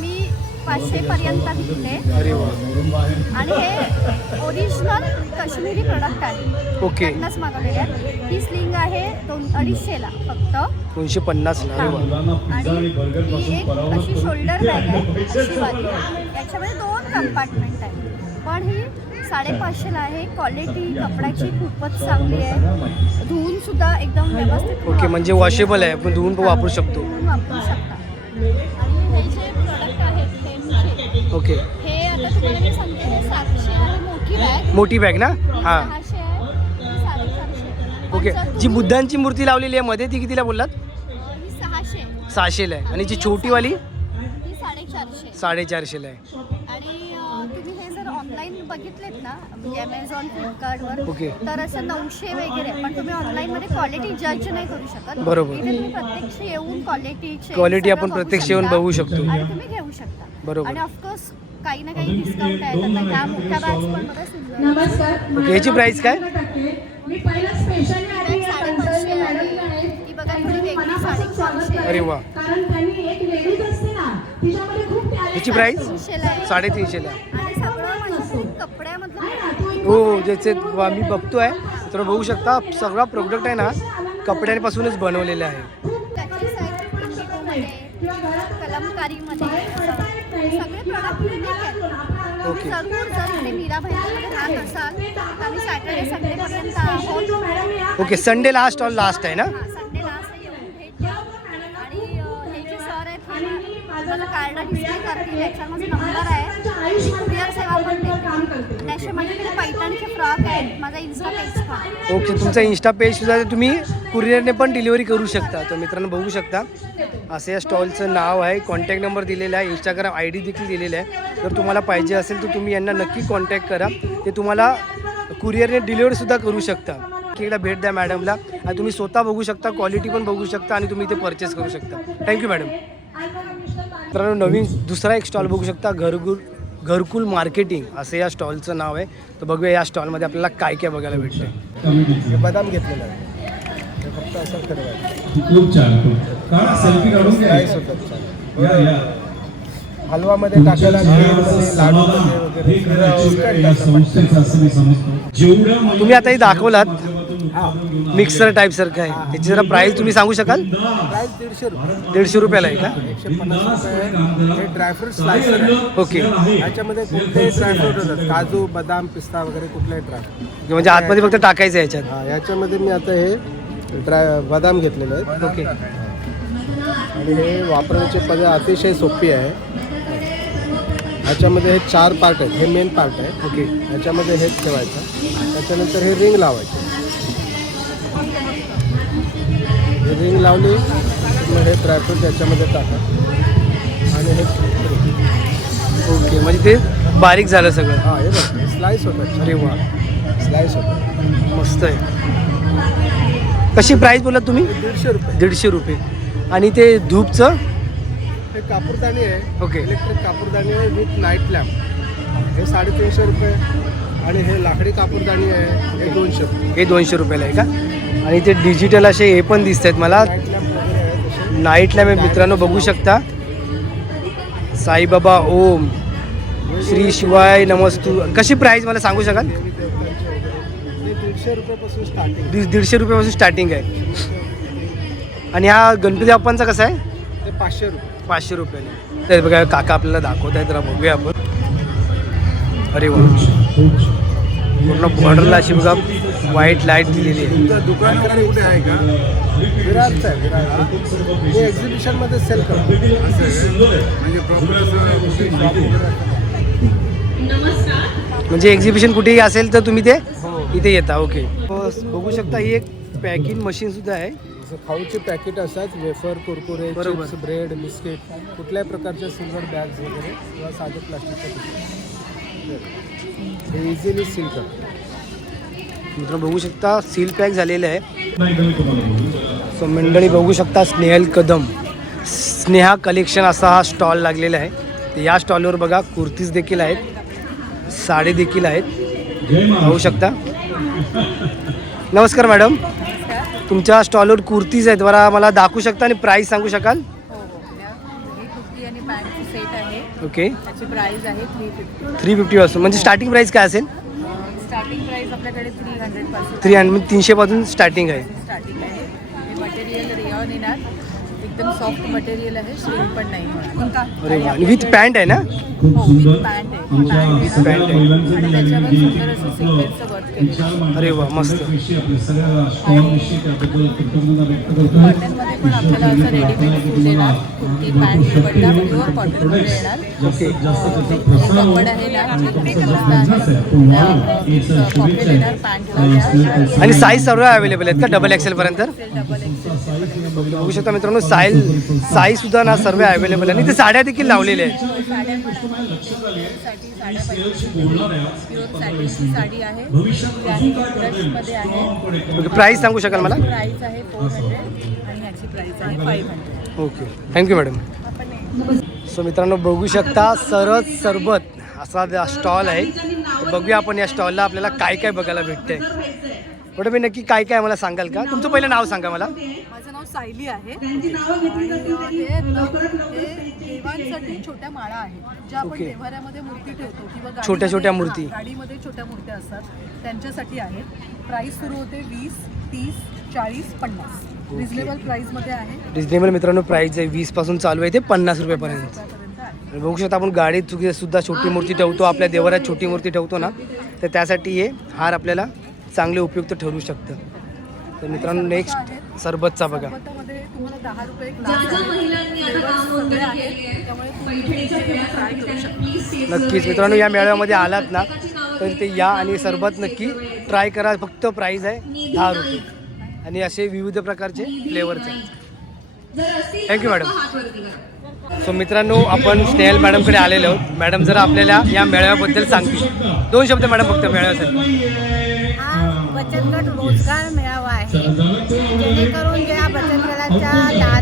मी 500 पर्यंत विकले. अरे वा. आणि हे ओरिजिनल काश्मीरी प्रोडक्ट आहे. ओके. त्यांनाच मागवलेले आहेत. ही स्लिंग आहे 250ला फक्त. 250ला. अरे वा. आणि ही एक अशी शोल्डर बॅग आहे अशी वाली. याच्यामध्ये 2 कंपार्टमेंट आहे. पण ही 550ला आहे. क्वालिटी कपड्याची खूपच चांगली आहे. धुवून सुद्धा एकदम व्यवस्थित. ओके, म्हणजे वॉशेबल आहे, आपण धुवून पण वापरू शकतो. धुवून वापरू शकता. आणि हे जे प्रोडक्ट आहेत हेमचे, ओके. हे आता तुम्हाला मी सांगते हे 700 आहे मोठी बॅग. मोठी बॅग ना. हां. 600 आहे, 450. ओके. जी बुद्धांची मूर्ती लावलेली आहे मध्ये ती कितीला बोललात? ही 600. 600ला आहे. आणि जी छोटीवाली ही 450. 450ला आहे. आणि तुम्ही हे जर ऑनलाईन बघितलेत ना म्हणजे अमेझॉन फ्लिपकार्टवर, ओके. तर असं 900 वगैरे. पण तुम्ही ऑनलाईनमध्ये क्वालिटी जज नाही करू शकत. बरोबर. इथे तुम्ही प्रत्यक्ष येऊन क्वालिटी आपण प्रत्यक्ष येऊन बघू शकतो. आणि तुम्ही घेऊ शकता. बरोबर. आणि ऑफकोर्स काही ना काही डिस्काउंट आहे. तर ह्या मोठ्या बॅग्स पण बघा सुंदर. नमस्कार. ओके, याची प्राइस काय? मी पहिला स्पेशली आली बॅग 550 आहे. ती बघा थोडी वेगळी 450. अरे वा. कारण त्यांनी एक लेडीज असते ना तिच्यामध्ये खूप याची प्राइस 300ला आहे. 350ला. आणि सगळं माझ्याकडे कपड्यामधलं हो, ज्याचे मी बघतोय तर बघू शकता सगळा प्रोडक्ट आहे ना कपड्यांपासूनच बनवलेला आहे. त्याची साईज इंडिगोमध्ये, कलमकारीमध्ये सगळे प्रोडक्ट युनिक आहेत. ओके. जरूर जर इथे मीरा भाईंमध्ये राहत असाल तर आम्ही सॅटर्डे संडेपर्यंत आहोत. Okay. Sunday last all last आहे ना. संडे लास्ट येऊन भेट द्या. आणि हे जे सर आहेत मला कार्ड डिस्प्ले करतील. याच्यावर माझा नंबर आहे. कुरिअर सेवा पण देते. त्याशिवाय माझ्याकडे पैठणीचे फ्रॉक आहेत. माझा इन्स्टा पेज पण. ओके. तुमचा इन्स्टा पेज सुद्धा तुम्ही कुरिअरने पण डिलिव्हरी करू शकता. तर मित्रांनो बघू शकता असं या स्टॉलचं नाव आहे. कॉन्टॅक्ट नंबर दिलेला आहे. इंस्टाग्राम ID देखील दिलेला आहे. जर तुम्हाला पाहिजे असेल तर तुम्ही यांना नक्की कॉन्टॅक्ट करा. ते तुम्हाला कुरिअरने डिलिव्हरीसुद्धा करू शकता. एकदा भेट द्या मॅडमला आणि तुम्ही स्वतः बघू शकता, क्वालिटी पण बघू शकता आणि तुम्ही इथे परचेस करू शकता. Thank you madam. मित्रांनो नवीन दुसरा एक स्टॉल बघू शकता. घरकुल मार्केटिंग असं या स्टॉलचं नाव आहे. तर बघूया या स्टॉलमध्ये आपल्याला काय काय बघायला भेटतं. बदाम घेतलेला आहे. हे फक्त असं करायचं. खूप छान. काढा सेल्फी काढून घ्या. राईस होतात. या या. हलवामध्ये टाकायला खीरमध्ये, लाडूमध्ये वगैरे तुम्ही आता हे दाखवलात मिक्सर टाईप सारखं आहे. त्याची जरा प्राईस तुम्ही सांगू शकाल? प्राईस 150 रुपये. 150 रुपयाला आहे का? 150 रुपये. हे ड्रायफ्रूट स्लायसर आहे. ओके. याच्यामध्ये कुठलेही ड्रायफ्रूट होतात. काजू, बदाम, पिस्ता वगैरे कुठलाही ड्रायफ्रूट. म्हणजे आतमध्ये फक्त टाकायचं आहे याच्यात. हां, याच्यामध्ये मी आता हे बदाम घेतलेले आहेत. ओके. आणि हे वापरण्याची पद्धत अतिशय सोपी आहे. ह्याच्यामध्ये हे 4 पार्ट आहेत. हे मेन पार्ट आहे. ओके. ह्याच्यामध्ये हेच ठेवायचं. त्याच्यानंतर हे रिंग लावायचे. हे रिंग लावली मग हे ड्रायफ्रूट याच्यामध्ये टाका आणि हे ओके. म्हणजे ते बारीक झालं सगळं. हां, हे बघ स्लाईस होतात. अरे वा. स्लाईस होतात. मस्त आहे. कशी प्राईस बोललात तुम्ही? 150 रुपये. 150 रुपये. आणि ते धूपचं? हे कापूरदानी आहे. ओके. इलेक्ट्रिक कापूरदानी आहे विथ नाईट लॅम्प. हे 350 रुपये. आणि हे लाकडी कापूरदानी आहे. हे 200 रुपये. हे 200 रुपयाला आहे का? आणि ते डिजिटल असे हे पण दिसत आहेत मला. नाईट लॅम्प वगैरे आहे तसे. नाईट लॅम्प मित्रांनो बघू शकता. साईबाबा ओम श्री शिवाय नमस्तू. कशी प्राईस मला सांगू शकाल? देवी देवतांचे वगैरे. हे 150 रुपयापासून स्टार्टिंग. 150 रुपयापासून स्टार्टिंग आहे. आणि हा गणपती बाप्पांचा कसा आहे? हे 500 रुपये. 500 रुपयाला. तर बघा काका आपल्याला दाखवत आहेत. जरा बघूया आपण. अरे वा. पूर्ण बॉर्डरला अशी बघा व्हाईट लाईट दिलेली आहे. तुमचं दुकान वगैरे कुठे आहे का? विरारचं आहे. विरार. हे एक्झिबिशनमध्ये सेल करतो. म्हणजे एक्झिबिशन कुठेही असेल तर तुम्ही ते इथे येता. ओके. बघू शकता ही एक पॅकिंग मशीन सुद्धा आहे. जसं खाऊचे पॅकेट असतात, वेफर, कुरकुरे, बरोबर. चिप्स, ब्रेड, बिस्किट, कुठल्याही प्रकारचे सिल्वर बॅग्स वगैरे किंवा साधे प्लास्टिकचे पिशवी हे इझिली सील करतात. मित्रांनो बघू शकता सील पॅक झालेलं आहे. नाही तुम्हाला सो मंडळी बघू शकता स्नेहल कदम स्नेहा कलेक्शन असा हा स्टॉल लागलेला आहे. तर या स्टॉलवर बघा कुर्तीज देखील आहेत, साडी देखील आहेत, जय पाहू महाराष्ट्र. शकता. नमस्कार मॅडम, तुमच्या स्टॉलवर कुर्तीज आहेत, बरं मला दाखवू शकता आणि प्राईस सांगू शकाल? ही कुर्ती आणि पॅन्टची सेट आहे. ओके, त्याची प्राइस आहे 350. 350 पासून म्हणजे स्टार्टिंग प्राईस काय असेल? स्टार्टिंग प्राइस आपल्याकडे 300 पासून 300 म्हणजे 300 पासून स्टार्टिंग आहे. स्टार्टिंग आहे. हे मटेरियल रेयॉन येणार, एकदम सॉफ्ट मटेरियल आहे, स्ट्रेन पण नाही होणार. अरे वा, आणि विथ पॅन्ट आहे ना? खूप हो, सुंदर with pant आहे. आमच्या pant सगळ्या आहे. महिलांचे आणि मी त्याच्यावर लागलेली सुंदर असं सिक्वेन्सचं वर्क केलेलं. अरे वा, मस्त. विषयी आपल्या सगळ्या स्टॉलविषयी त्याबद्दल कृतज्ञता व्यक्त करतो. कॉटनमध्ये पण आपल्याला असं रेडीमेड सूट येणार. कुर्ती पॅन्ट दुपट्टा प्युअर कॉटनमध्ये येणार. जास्तीत जास्त त्याचा हे प्रसार कपड आहे ना, ते मस्त गरजेचं आहे. आहे. पण मला पॉकेट येणार पॅन्टला. आणि साईज सर्व अवेलेबल आहेत का डबल एक्सेल पर्यंत? Double XL. बघू शकता मित्रांनो साईज सुद्धा ना सर्व अवेलेबल आहे. आणि ते साड्या देखील लावलेल्या आहेत. प्युअर सॅटिनची साडी आहे. मध्ये आहे. ओके, प्राईस सांगू शकाल मला? प्राइस आहे 400 आणि याची प्राइस आहे 500. Okay, thank you madam. सो मित्रांनो बघू शकता सरस सरबत असा स्टॉल आहे. बघूया आपण या स्टॉलला आपल्याला काय काय बघायला भेटतंय. मॅडम नक्की काय काय मला सांगाल का? तुमचं पहिलं नाव सांगा मला. माझं नाव सायली आहे. देवांसाठी छोट्या माळा आहेत ज्या आपण ओके. देव्हाऱ्यामध्ये मूर्ती ठेवतो किंवा छोट्या छोट्या गाडीमध्ये- मूर्ती. हां, गाडीमध्ये छोट्या मूर्त्या असतात त्यांच्यासाठी आहेत. प्राइस सुरू होते 20, 30, 40, 50. रिजनेबल प्राइसमध्ये आहे. रिजनेबल मित्रांनो प्राईस आहे 20 पासून चालू आहे ते 50 रुपयापर्यंत. त्यापर्यंत आहे. आणि बघू शकता आपण गाडीत सुद्धा छोटी मूर्ती ठेवतो, आपल्या देवाऱ्यात छोटी मूर्ती ठेवतो ना, तर त्यासाठी हे हार आपल्याला चांगले उपयुक्त ठरू शकतं. तर मित्रांनो नेक्स्ट सरबतचा बघा. सरबतामध्ये तुम्हाला 10 रुपये एक ग्लास आहे. Flavours सगळे आहेत, त्यामुळे तुम्ही ट्राय करू शकता. नक्कीच मित्रांनो या मेळाव्यामध्ये आलात ना तर ते या आणि सरबत नक्की ट्राय करा. फक्त प्राईस आहे 10 रुपये आणि असे विविध प्रकारचे फ्लेवर्स आहेत. Thank you madam. सो मित्रांनो आपण स्नेहल मॅडमकडे आलेलो आहोत. मॅडम जरा आपल्याला या मेळाव्याबद्दल सांगतील. 2 शब्द मॅडम फक्त मेळाव्यासाठी. हा बचत गट रोजगार मेळावा आहे, जेणेकरून ज्या बचत गटाच्या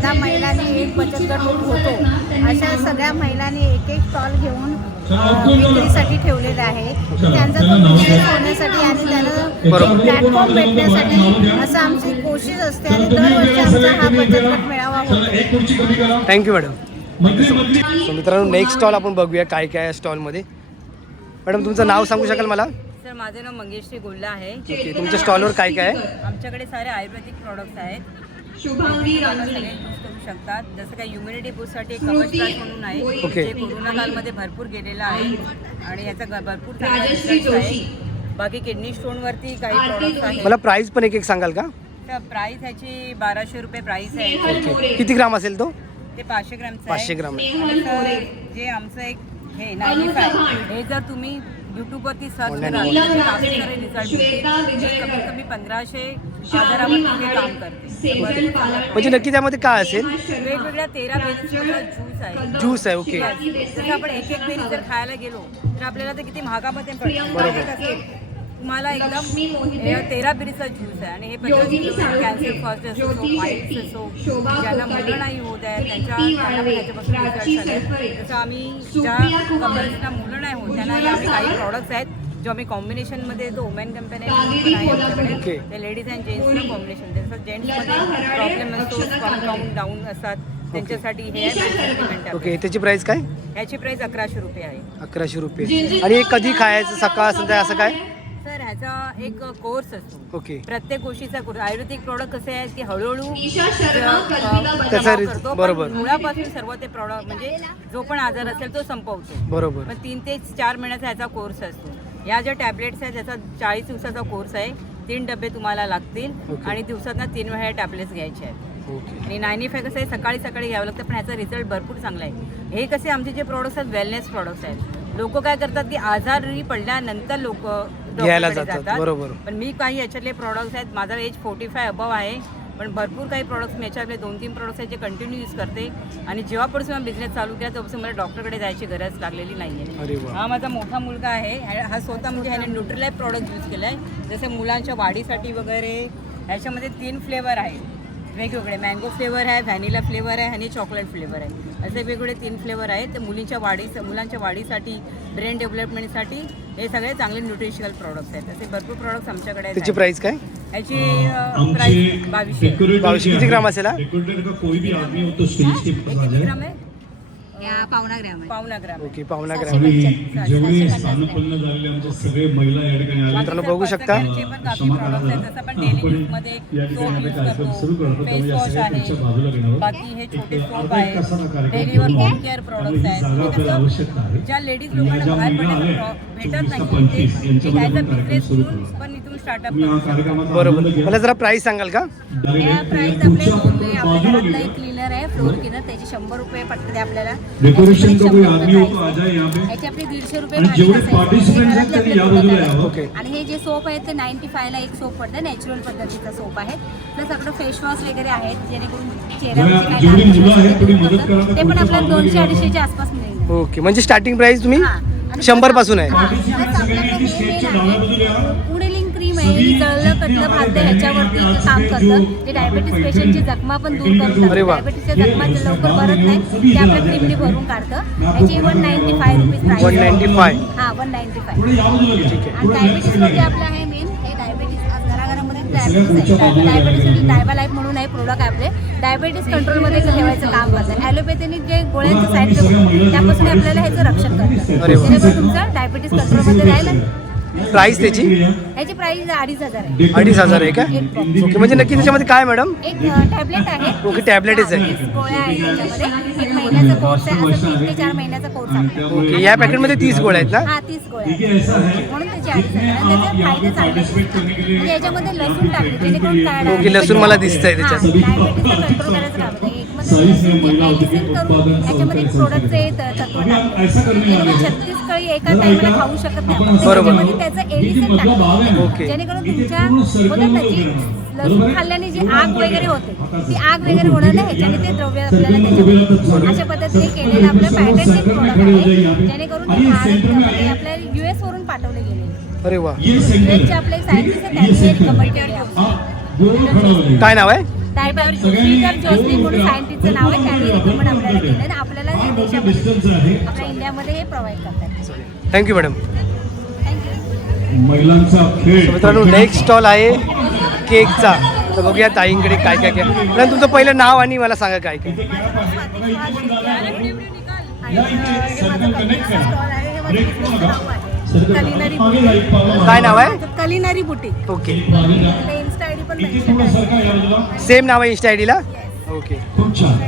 10 महिलांनी एक बचत गट होतो अशा सगळ्या महिलांनी एक एक स्टॉल घेऊन विक्रीसाठी ठेवलेला आहे. त्यांचा तो बिझनेस होण्यासाठी आणि त्याला प्लॅटफॉर्म भेटण्यासाठी असं आमची कोशिश असते आणि दरवर्षी आमचा हा बचत गट मेळावा होतो. Thank you madam. सो मित्रांनो नेक्स्ट स्टॉल आपण बघूया काय काय आहे स्टॉलमध्ये. मॅडम तुमचं नाव सांगू शकाल मला? सर माझं नाव मंगेश्री गोल्ला आहे. ओके, तुमच्या स्टॉलवर काय काय आहे? आमच्याकडे सारे आयुर्वेदिक प्रोडक्ट्स आहेत. सगळे यूज करू शकतात. जसं काही इम्युनिटी बूस्टसाठी एक कवच प्राश म्हणून आहे, ओके. जे कोरोना कालमध्ये भरपूर गेलेलं आहे आणि याचा भरपूर चांगला रिझल्ट आहे. बाकी किडनी स्टोनवरती काही प्रोडक्ट्स आहेत. मला प्राईस पण एक एक सांगाल का? तर प्राईस ह्याची 1200 रुपये प्राईस आहे. ओके, किती ग्राम असेल तो? ते 500 ग्रामचं 500 ग्राम आहे. आणि सर, जे आमचं एक हे 95 हे जर तुम्ही यूट्यूबवरती सर्च कराल तर काफी सारे रिझल्ट मिळतील. जे कमीत कमी 1500 हजारावर हे काम करते. म्हणजे नक्की त्यामध्ये काय असेल? वेगवेगळ्या 13 बेरीजचा ज्यूस आहे. ज्यूस आहे. ओके, जर आपण एक एक बेरी जर खायला गेलो तर आपल्याला ते किती महागामध्ये पडतं. तुम्हाला एकदम 13 बेरीचा ज्यूस आहे आणि हे 50 कॅन्सर फर्स्ट असो, वाईट्स असो, ज्यांना मुलं नाही होत आहे त्यांना त्याच्यापासून रिझल्ट आले. जसं आम्ही ज्या कंपनीजना मुलं नाही होत त्यांना आम्ही काही प्रॉडक्ट्स आहेत जो आम्ही कॉम्बिनेशनमध्ये जो वुमेन कंपनी आहे आमच्याकडे ते लेडीज अँड जेंट्सचं कॉम्बिनेशन. जसं जेंट्समध्ये प्रॉब्लेम असतो, स्पर्म डाऊन असतात त्यांच्यासाठी हे आहे. ओके, त्याची प्राईस काय? ह्याची प्राईस 1100 रुपये आहे. 1100 रुपये. आणि हे कधी खायचं? सकाळ संध्याकाळ असं काय? सर ह्याचा एक कोर्स असतो. ओके, प्रत्येक गोष्टीचा कोर्स. आयुर्वेदिक प्रॉडक्ट कसे आहेत की हळूहळू त्याचा करतो, बरोबर. मुळापासून सर्व ते प्रॉडक्ट म्हणजे जो पण आजार असेल तो संपवतो. बरोबर. पण 3 ते 4 महिन्याचा ह्याचा कोर्स असतो. या ज्या टॅबलेट्स आहेत त्याचा 40 दिवसाचा कोर्स आहे. 3 डबे तुम्हाला लागतील आणि दिवसातनं 3 वेळा टॅबलेट्स घ्यायचे आहेत. ओके. आणि 95 कसं आहे सकाळी सकाळी घ्यावं लागतं पण ह्याचा रिझल्ट भरपूर चांगला आहे. हे कसे आमचे जे प्रॉडक्ट्स आहेत वेलनेस प्रॉडक्ट्स आहेत. लोक काय करतात की आजारी पडल्यानंतर लोक घ्यायला जातात. बरोबर. पण मी काही याच्यातले प्रॉडक्ट्स आहेत. माझा एज 45 अबव आहे. पण भरपूर काही प्रोडक्ट्स मी याच्यातले 2-3 प्रोडक्ट्स आहेत जे कंटिन्यू यूज करते आणि जेव्हापासून मी बिझनेस चालू केला तेव्हापासून मला डॉक्टरकडे जायची गरज लागलेली नाही आहे. हा माझा मोठा मुलगा आहे, हा स्वतः म्हणजे ह्याने न्यूट्रीलाइफ प्रॉडक्ट यूज केला आहे. जसे मुलांच्या वाढीसाठी वगैरे ह्याच्यामध्ये 3 फ्लेवर आहेत वेगवेगळे. मँगो फ्लेवर आहे, व्हॅनिला फ्लेवर आहे आणि चॉकलेट फ्लेवर आहे. असे वेगवेगळे 3 फ्लेवर आहेत. ते मुलांच्या वाढीसाठी, ब्रेन डेव्हलपमेंटसाठी हे सगळे चांगले न्यूट्रिशनल प्रॉडक्ट्स आहेत. असे भरपूर प्रॉडक्ट्स आमच्याकडे आहेत. त्याची प्राइस काय? याची प्राइस 2200. किती ग्राम असेल? कोई भी आदमी हो तो स्टेज के ऊपर आ किती जाए. ग्राम आहे? पावणा ग्राम आहे. पावणा ग्राम. ओके, पावणा ग्राम. जेवढे स्थानपन्न झालेले आमचे सगळे महिला या ठिकाणी आले. मित्रांनो बघू शकता. काफी प्रॉडक्ट्स आहेत. जसं आपण डेली यूज मध्ये सोप यूज करतो, फेस वॉश आहे, बाकी हे छोटे सोप आहेत, डेलीवर होम केअर प्रोडक्ट्स आहेत. ज्या लेडीज लोकांना बाहेर पडायला भेटत नाही ते घ्यायचा बिझनेस करून पण इथून स्टार्टअप करू. बरोबर. मला जरा प्राइस सांगाल का? या प्राइस आपल्या घरातला एक क्लीनर आहे, फ्लोर क्लीनर, त्याची 100 रुपये पडते आपल्याला. डेकोरेशन का कोई आदमी हो तो आ जाए यहाँ पे. याची आपली 150 रुपये आणि जेवढे पार्टिसिपेंट्स आहेत त्यांनी या बाजूला यावं. आणि हे जे सोप आहेत ते 95 ला एक सोप पडतं, नॅचरल पद्धतीचा सोप आहे. प्लस आपलं फेस वॉश वगैरे आहेत जेणेकरून चेहऱ्यावरची जेवढी मुलं आहेत थोडी मदत करा. ते पण आपल्याला 200-250 च्या आसपास मिळेल. ओके, म्हणजे स्टार्टिंग प्राइस तुम्ही 100 पासून आहे. पुडेलिंग क्रीम आहे, ही जळलं कटलं भाजलं ह्याच्यावरती काम करतं. ते डायबेटीस पेशंटची जखमा पण दूर करतं. डायबेटीसच्या जखमा जे लवकर भरत नाही ते आपल्या क्रीमने भरून काढतं. याची 195 रुपीज प्राइस. 195. हां 195. आणि डायबेटीसमध्ये आपलं आहे मेन हे डायबेटीस आज घराघरामध्ये डायबेटीस डायबा लाईफ म्हणून आहे प्रोडक्ट आहे आपले. डायबेटीस कंट्रोलमध्ये ठेवायचं काम करतं. ॲलोपॅथीने जे गोळ्यांचं साईड इफेक्ट त्यापासून आपल्याला ह्याचं रक्षण करतं. जेणेकरून तुमचं डायबेटीस कंट्रोलमध्ये राहील. प्राइस त्याची? याची प्राइस 2500 आहे. 2500 आहे का? ओके, म्हणजे नक्की त्याच्यामध्ये काय मॅडम? एक टॅबलेट आहे. ओके, टॅबलेटच आहे. 30 गोळ्या आहे त्याच्यामध्ये. 1 महिन्याचा कोर्स आहे. असं 3 ते 4 महिन्याचा कोर्स आहे. ओके, या पॅकेटमध्ये 30 गोळ्या आहेत ना? हा 30 गोळ्या आहेत. म्हणून त्याची 2500 आणि त्याचे फायदे चांगले आहेत. म्हणजे याच्यामध्ये लसूण टाकले जेणेकरून काय ओके, लसूण मला दिसतंय त्याच्यात. डायबेटीसचा कंट्रोल करायचं काम आहे. मेडिसिन करून याच्यामध्ये प्रोडक्टचे तत्व टाकले. 36 कळी एका टाइमला खाऊ शकत नाही. बरोबर. त्याचं एडिसन टाकलं ओके. जेणेकरून तुमच्या बोलतात ना जी लसूण खाल्ल्याने जी आग वगैरे होते ती आग वगैरे होणार नाही ह्याच्याने ते द्रव्य आपल्याला त्याच्यामध्ये अशा पद्धतीने केलेलं आपलं पॅटेंटेड प्रोडक्ट आहे. जेणेकरून ते भारतामध्ये आपल्या US वरून पाठवले गेले. अरे वा. US चे आपले एक सायंटिस्ट आहेत त्यांनी हे रिकमेंड केले आहे. काय नाव आहे? श्रीधर जोशी म्हणून सायंटिस्टचं नाव आहे. त्यांनी रिकमेंड आपल्याला केलं आणि आपल्याला हे देशामध्ये आपल्या इंडियामध्ये हे प्रोव्हाइड करतात. Thank you madam. महिलांचा खेळ. मित्रांनो नेक्स्ट स्टॉल आहे केकचा. तर बघूया ताईंकडे काय काय काय. मॅडम तुमचं पहिलं नाव आणि मला सांगा काय काय. काय नाव आहे? Culinary boutique. Okay, Insta ID पण मेन्शन आहे. सेम नाव आहे इन्स्टा आयडीला? ओके, खूप छान.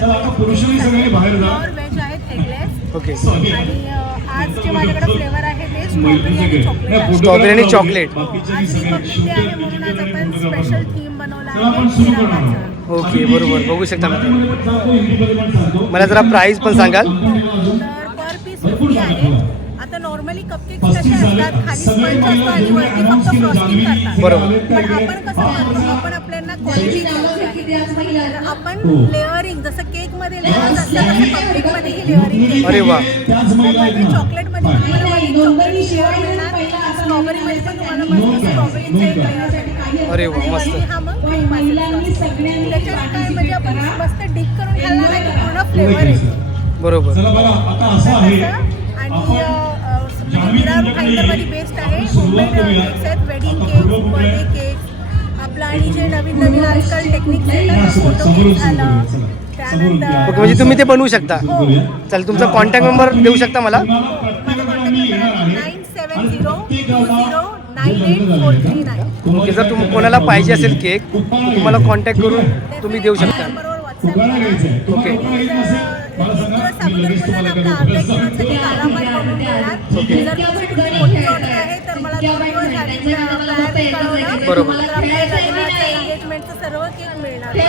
चला आता पुरुषांनी सगळे बाहेर जा. व्हेज आहेत एगलेस. ओके. आणि आज जे माझ्याकडे फ्लेवर आहे ते स्ट्रॉबेरी आणि चॉकलेट आहे. स्ट्रॉबेरी आणि चॉकलेट. आज रिपब्लिक डे आहे म्हणून आज आपण स्पेशल थीम बनवला आहे. ओके, बरोबर. बघू शकता मित्रांनो. मला जरा प्राइस पण सांगाल? तर पर पीस 50 आहे. आता नॉर्मली कपकेक्स कसे असतात खाली स्पंज असतो आणि वरती फक्त फ्रॉस्टिंग करतात. बरोबर. पण आपण कसं करतो आपण आपल्याला क्वालिटी आपण लेअरिंग जसं केक मध्ये लेअर्स असतात तसं कपकेक मध्येही लेअरिंग. अरे वा. चॉकलेट मध्ये चॉकलेट फ्लेवर मिळणार. स्ट्रॉबेरी मध्ये पण तुम्हाला मस्त स्ट्रॉबेरीचा एक लेअर आहे. अरे वा, मस्त. हा मग क्रीम असेल. त्याच्यात काय म्हणजे आपण मस्त डिक करून खाल्ला नाही की पूर्ण फ्लेवर आहे. बरोबर. चला बघा आता असं आहे आणि विरार फाइंडरमध्ये बेस्ट आहे. होममेड केक्स आहेत, वेडिंग केक, बर्थडे केक आपलं आणि जे नवीन नवीन आजकाल टेक्निक्स आहेत फोटो केक झालं त्यानंतर. ओके, म्हणजे तुम्ही ते बनवू शकता. चल तुमचा कॉन्टॅक्ट नंबर देऊ शकता मला? माझा कॉन्टॅक्ट नंबर 9702098439. ओके, जर कोणाला पाहिजे असेल केक तुम्हाला कॉन्टॅक्ट करून तुम्ही देऊ शकता. नंबरवर व्हॉट्सअप करा. ओके. अगोदर बोलला आपला अर्धा किलोचं केक आरामात बनवून देणार. जर तुमची मोठी ऑर्डर आहे तर मला 2 दिवस आधी कळवलं. बरोबर. तर आपल्या लग्नाचं एंगेजमेंटचं सर्व केक मिळणार आणि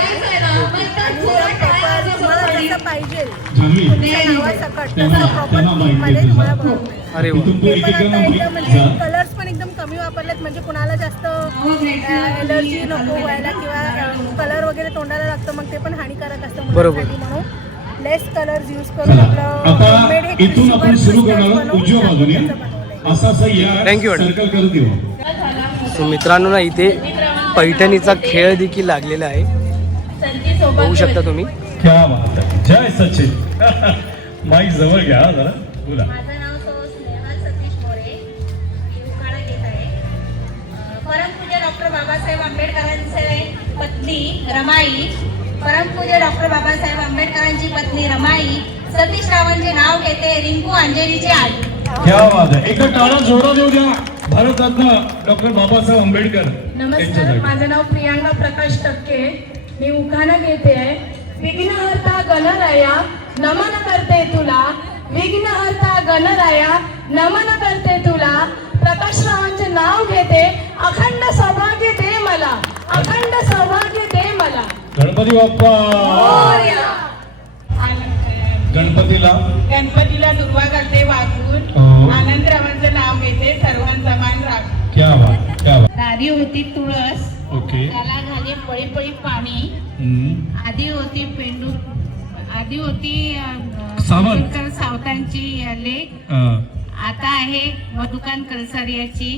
तुम्हाला जसं पाहिजे तुमच्या नावासकट तसं प्रॉपर केकमध्ये तुम्हाला बनवून मिळेल. अरे वा. ते पण आता एकदम म्हणजे कलर्स पण एकदम कमी वापरलेत म्हणजे कुणाला जास्त एलर्जी नको व्हायला किंवा कलर वगैरे तोंडाला लागतं मग ते पण हानिकारक असतं बरोबर. म्हणून लेस कलर्स यूज करून आपलं homemade एक इथून आपण sugar सुरू crystals करणार बनवून उजव्या बाजूने त्याचं बनवलंय. असा या Thank you, madam. सर्कल करत येऊ. सो मित्रांनो ना इथे पैठणीचा खेळ देखील लागलेला आहे, बघू शकता तुम्ही. क्या बात आहे. जय सचिन. माईक जवळ घ्या जरा बोला. माझं नाव स्नेहल सतीश मोरे. मी उखाणा घेत आहे. परमपूज्य डॉक्टर बाबासाहेब आंबेडकरांचे पत्नी रमाई, परमपूज्य डॉक्टर बाबासाहेब आंबेडकरांची पत्नी रमाई सतीश रावांचे नाव घेते रिंकू अंजेरीचे आई. क्या बात आहे. एका टाळा जोडा देऊ द्या भारतरत्न डॉक्टर बाबासाहेब आंबेडकर नमस्कार, यांच्यासाठी. माझं नाव प्रियांका प्रकाश टक्के. मी उखाणा घेते आहे. विघ्नहर्ता गणराया नमन करते तुला, विघ्नहर्ता गणराया नमन करते तुला, प्रकाशरावांचे नाव घेते, अखंड सौभाग्य दे मला, अखंड सौभाग्य दे मला. गणपती बाप्पा. गणपतीला दुर्वा करते वाजवून, हो. आनंदरावांचं नाव घेते, सर्वांचा मान राख. क्या बात, क्या बात. दारी होती तुळस, ओके. त्याला घाली पळी पळी पाणी, आधी होती पेंडू, आधी होती सावंत. सावतांची लेख, आता आहे मधुकांत कलसरियाची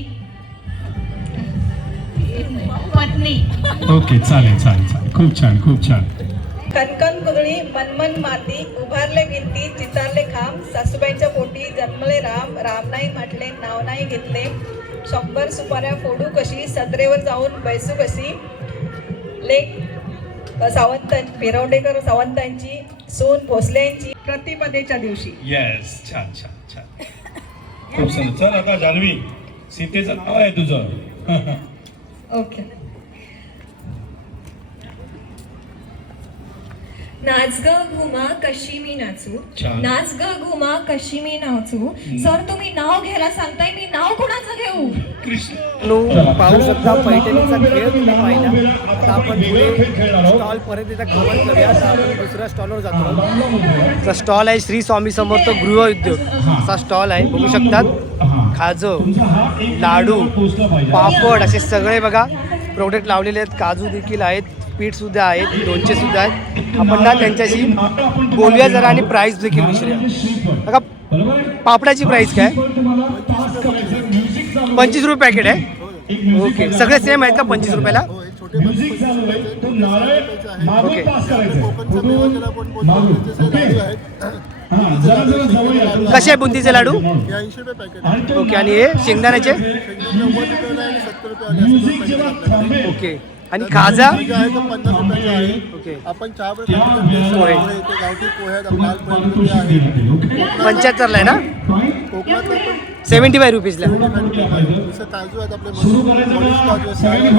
पत्नी. ओके, चालेल चालेल चालेल. खूप छान, खूप छान. कणकण कुदळी मनमन माती, उभारले भिंती चितारले खांब, सासूबाईंच्या पोटी जन्मले राम, राम नाही म्हटले नाव नाही घेतले, 100 सुपाऱ्या फोडू कशी, सत्रेवर जाऊन बैसू कशी, लेख सावंत पिरवडेकर सावंतांची, सून भोसलेंची प्रतिपदेच्या दिवशी. येस, छान छान छान. खूप छान. चल आता जान्हवी, सीतेचं नाव आहे तुझं. ओके. नाच ग घुमा कशी मी नाचू, छान. नाच ग घुमा कशी मी नाचू. सर तुम्ही नाव घ्यायला सांगताय, मी नाव कुणाचं घेऊ. नो पाहू शकता पैठणीचा खेळ तुम्ही पाहिला. आता आपण पुढे स्टॉल परत एकदा कव्हर करूया. आता आपण दुसऱ्या स्टॉलवर जातो. हा स्टॉल आहे श्री स्वामी समर्थ गृह उद्योग असा स्टॉल आहे, बघू शकतात. खाजं, लाडू, पापड असे सगळे बघा प्रोडक्ट लावलेले आहेत. काजू देखील आहेत, पीठ सुद्धा आहेत, लोणचे सुद्धा आहेत. आपण ना त्यांच्याशी बोलूया जरा आणि प्राईस देखील विचारूया. बघा पापडाची प्राईस काय? 25 रुपये पॅकेट आहे. ओके, सगळे सेम आहेत का 25 रुपयाला? ओके. कसे आहे बुंदीचे लाडू? 80 रुपये पॅकेट. ओके, आणि हे शेंगदाण्याचे? 90 रुपयाला आणि 70 रुपये. ओके, आणि खाजा? 50 रुपयाचा आहे. ओके, आपण चहा पोहे इथे गावठी पोहे आहेत, लाल पोहे आहे. 75ला आहे ना? कोकणातला पण 75 रुपीजला. जसं काजू आहेत आपले मॉलिश काजू आहेत,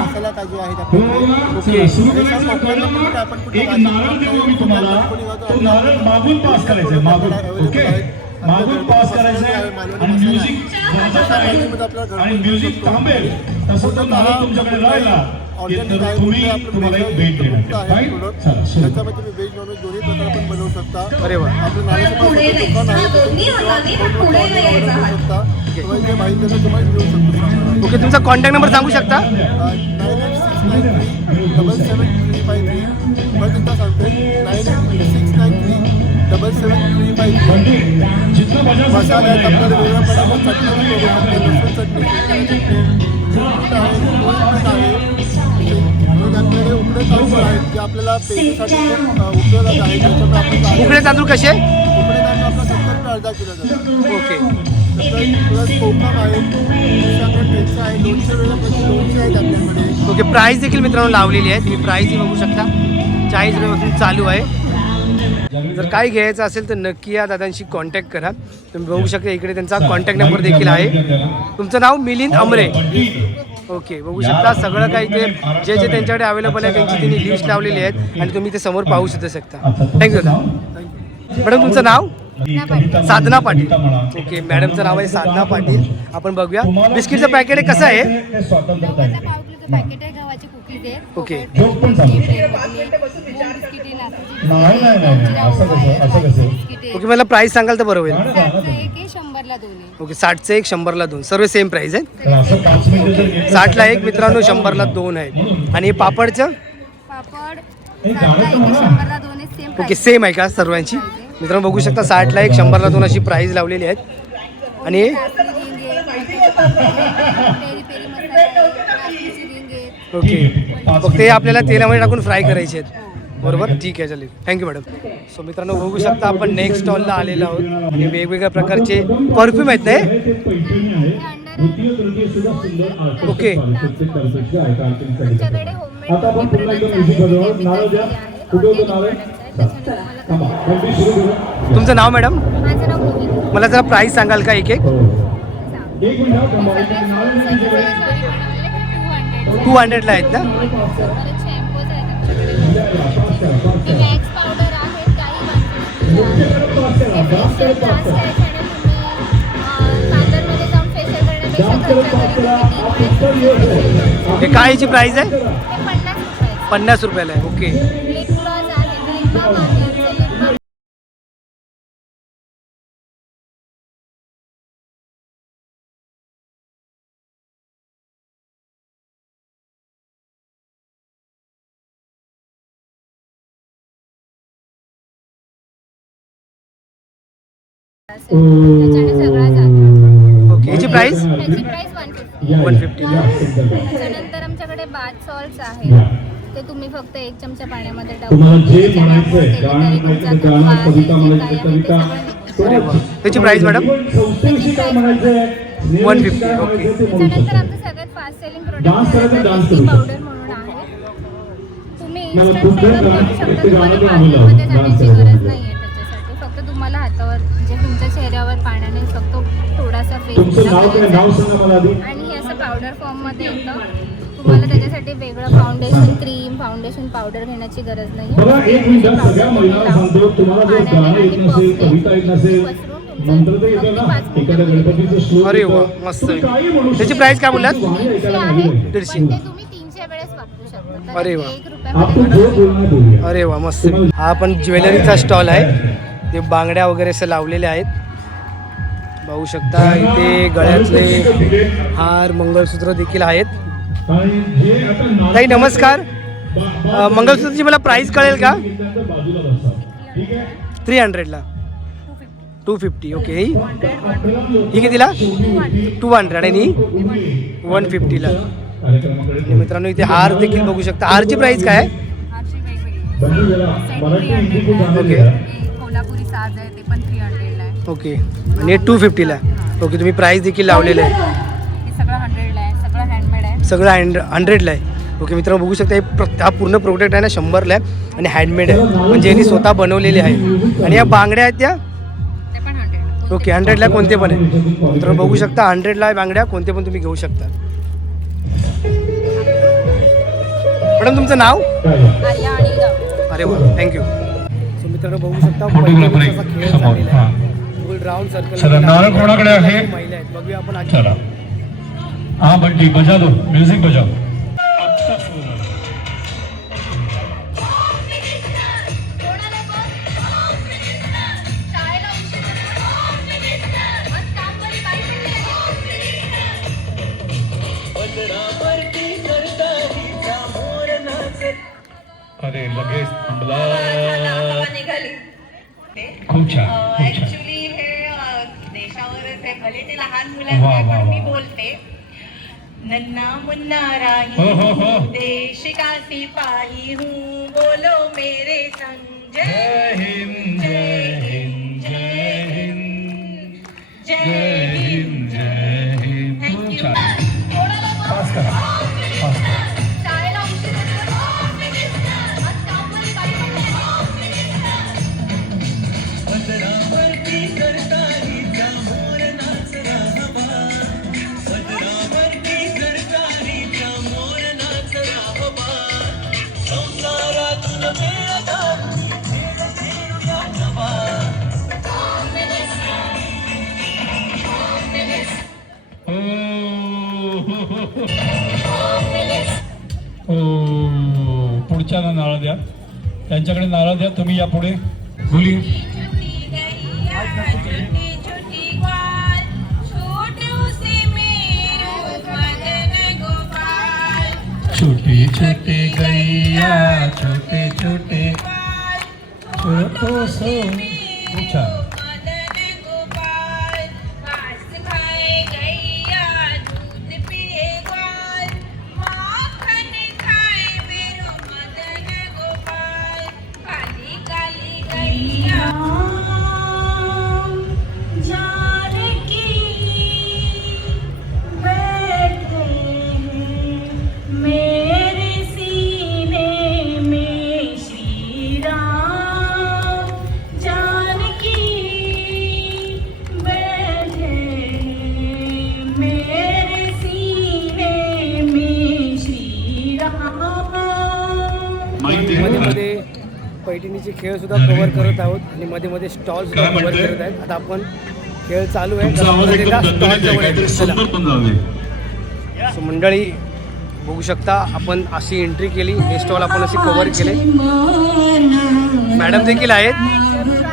मसाला काजू आहेत आपल्याकडे. ओके, हे सर्व कोकणातलं पण आपण कुठे मागून पास करायचं, मागून. ओके, मागून पास करायचं आणि म्युझिक आणि म्युझिक थांबेल तसं तर मला तुमच्याकडे राहिला तुम्हाला एक भेट देणार. त्याच्यामध्ये तुम्ही व्हेज नॉनव्हेज दोन्ही प्रकार आपण बनवू शकता. अरे वा. आपलं नाल्याचं दुकान आहे, तुम्हाला मिळू शकतो. ओके, तुमचा कॉन्टॅक्ट नंबर सांगू शकता? 9869377353. परत एकदा सांगते, 9869377353. मसाले आहेत आपल्याला वेगळ्या प्रकारच्या चटणी करू शकतो. लसूण चटणी, आपल्याकडे उकडे तांदूळ आहेत जे आपल्याला पेरणीसाठी खूप उपयोगात आहेत. त्याच्यामुळे आपण उकडे तांदूळ कसे? उकडे तांदूळ आपला 70 रुपये अर्धा किलो जातात. ओके, प्लस कोकम आहे, ठेचा आहे, 200 वेळा लोणचे आहेत आपल्याकडे. ओके. प्राईस देखील मित्रांनो लावलेली आहे, तुम्ही प्राईसही बघू शकता. 40 रुपयापासून चालू आहे. जर काही घ्यायचं असेल तर नक्की या दादांशी कॉन्टॅक्ट करा. तुम्ही बघू शकता इकडे त्यांचा कॉन्टॅक्ट नंबर देखील आहे. तुमचं नाव मिलिंद अमरे. ओके, बघू शकता सगळं काही ते जे जे त्यांच्याकडे अवेलेबल आहे त्यांची त्यांनी लिस्ट लावलेली आहेत आणि तुम्ही ते समोर पाहू सुद्धा शकता. थँक्यू दादा. मॅडम तुमचं नाव? साधना पाटील. ओके, मॅडमचं नाव आहे साधना पाटील. आपण बघूया बिस्किटचं पॅकेट आहे कसं आहे? पॅकेट आहे, गव्हाचे कुकीज आहे. ओके, बिस्किटे ओके, मला प्राईस सांगाल तर बरं होईल. 100 100ला 2 आहे. ओके 60चं एक 100ला 2 सर्व सेम प्राईस आहे. तर असं 5 मिनिटं जर घेतलं 60ला एक मित्रांनो 100ला 2 आहेत. आणि हे पापडचं पापड 60ला एक 100ला 2 आहे. सेम ओके सेम आहे का सर्वांची? मित्रांनो बघू शकता 60ला एक 100ला 2 अशी प्राईस लावलेली आहेत. आणि हे पेरी मसाला काकडीची रिंग आहे. ओके फक्त हे आपल्याला तेलामध्ये टाकून फ्राय करायचे आहेत. बरोबर ठीक आहे चालेल थँक्यू मॅडम. सो मित्रांनो बघू शकता आपण नेक्स्ट स्टॉलला आलेलो आहोत आणि वेगवेगळ्या प्रकारचे परफ्यूम आहेत ते. ओके तुमच्याकडे होममेड प्रोडक्ट्स आहेत. तुमचं नाव मॅडम? माझं नाव भूमी. मला जरा प्राईस सांगाल का एक एक? 200ला आहेत ना? शॅम्पूज आहेत आमच्याकडे. वॅक्स पावडर आहेत काही फेशियल जास्त आहेत आणि पार्लरमध्ये जाऊन फेशियल करण्यापेक्षा घरच्या घरी हे काय याची प्राईस आहे? ते 50 रुपये. 50 रुपयाला आहे. ओके लिप ग्लॉस आहे, लिप बाम आहे. लिप बाम त्याच्याने सगळा जातो. ओके याची प्राईस? त्याची प्राइस 150. 150ला. त्याच्यानंतर आमच्याकडे बाथ सॉल्ट्स आहेत. ते तुम्ही फक्त 1 चमचा पाण्यामध्ये तुम्हाला जे त्याच्या म्हणायचंय वापरले गाणं तरी तुमचा म्हणायचं थकवा गाणं, आहे, कविता जे म्हणायचं काय आहे ते कविता. सगळं निघून अरे वा त्याची प्राईस मॅडम? संस्थेविषयी काय म्हणायचंय 150. ओके त्याच्यानंतर आमचं सगळ्यात फास्ट सेलिंग डान्स करायचं, डान्स प्रोडक्ट करू पावडर म्हणून आहे. तुम्ही मला इन्स्टंट खूप सेवम गाणं- करू शकता. एक ते गाणं तुम्हाला पण आम्ही लावू. पार्लरमध्ये डान्स जाण्याची करायचं. गरज नाही आहे त्याच्यासाठी. फक्त तुम्हाला हातावर म्हणजे तुमच्या चेहऱ्यावर पाण्याने फक्त थोडासा फेस तुमचं नाव काय? नाव सांगा मला आधी. आणि हे असं पावडर फॉर्ममध्ये येतं. तुम्हाला त्याच्यासाठी वेगळं फाउंडेशन क्रीम फाउंडेशन पावडर घेण्याची गरज नाही बघा एक मिनिट सगळ्या महिलांना सांगतो तुम्हाला जर गाणं येत नसेल कविता येत नसेल मंत्र तर येतं ना एखाद्या गणपतीचं श्लोक अरे वा येतं. मस्त. तुम्ही काही म्हणू त्याची शकता. प्राईस काय बोललात? गाणी ऐकायला नाही पाहिजे. 150. ते तुम्ही 300 वेळेस वापरू शकता. तर अरे वा. 1 आपण रुपयामध्ये जो बोलणार बोलूया. अरे वा मस्त. हा पण ज्वेलरीचा स्टॉल आहे. ते बांगड्या वगैरे असं लावलेले आहेत पाहू शकता. इथे गळ्यातले हार मंगळसूत्र देखील आहेत. आणि जे आता नाव- ताई नमस्कार. मंगळसूत्रची मला प्राईस कळेल का? त्यांच्या बाजूला बसा. ठीक आहे 300ला 250. ओके ही कितीला? 200 आणि ही 150ला. कार्यक्रमाकडे आणि मित्रांनो इथे हार देखील बघू शकता. हारची प्राईस काय आहे? बंधू जरा मराठी हिंदी खूप झालेली ओके आहे. कोल्हापुरी साज आहे ते पण 300ला आहे. ओके आणि हे 250ला. ओके तुम्ही प्राईस देखील लावलेलं आहे. हे सगळं 100ला आहे. सगळं हँडमेड आहे. सगळं 100ला आहे. ओके मित्रांनो बघू शकता हा पूर्ण प्रोडक्ट आहे ना 100ला आहे आणि हँडमेड आहे म्हणजे यांनी स्वतः बनवलेले आहे. आणि या बांगड्या आहेत त्या ते पण 100. ओके 100ला कोणते पण आहे. मित्रांनो बघू शकता 100ला आहे बांगड्या कोणते पण तुम्ही घेऊ शकता. मॅडम तुमचं नाव? आर्या आणि गाव. अरे वा थँक्यू. सो मित्रांनो बघू शकता फोटोग्राफर पहिला असा खेळ समोर. झालेला आहे. गोल राऊंड सर्कल चला, नारळ कोणाकडे आहे? महिला आहेत बघूया आपण आज. चला हाँ बंटी बजा दो म्यूजिक बजाओ. अरे लगेच थांबला. खूप छान खूप छान. ऍक्च्युली हे देशावरच आहे भले ते लहान वा, मुलांचे वा, पण मी वा. बोलते. नन्ना मुन्ना हो, हो, हो. राही देश का सिपाही हूँ बोलो मेरे संग जय हिंद जय हिंद जय हिंद जय हिंद. जय हिंद. Thank खूप you. छान. पास करा पास करा. शाळेला उशीर पुढच्याला नारळ द्या. त्यांच्याकडे नारळ द्या. तुम्ही या पुढे बोली. छोटी छोटी ग्वाल छोटे छोटे गैया छोटे छोटे छोटो सो खूप छान. मध्ये मध्ये पैठणीचे खेळ सुद्धा कव्हर करत आहोत आणि मध्ये मध्ये स्टॉल सुद्धा कव्हर करत आहेत. आता आपण खेळ चालू आहे स्टॉल जवळ आहे. सो मंडळी बघू शकता आपण अशी एंट्री केली, हे स्टॉल आपण असे कव्हर केले. मॅडम देखील आहेत.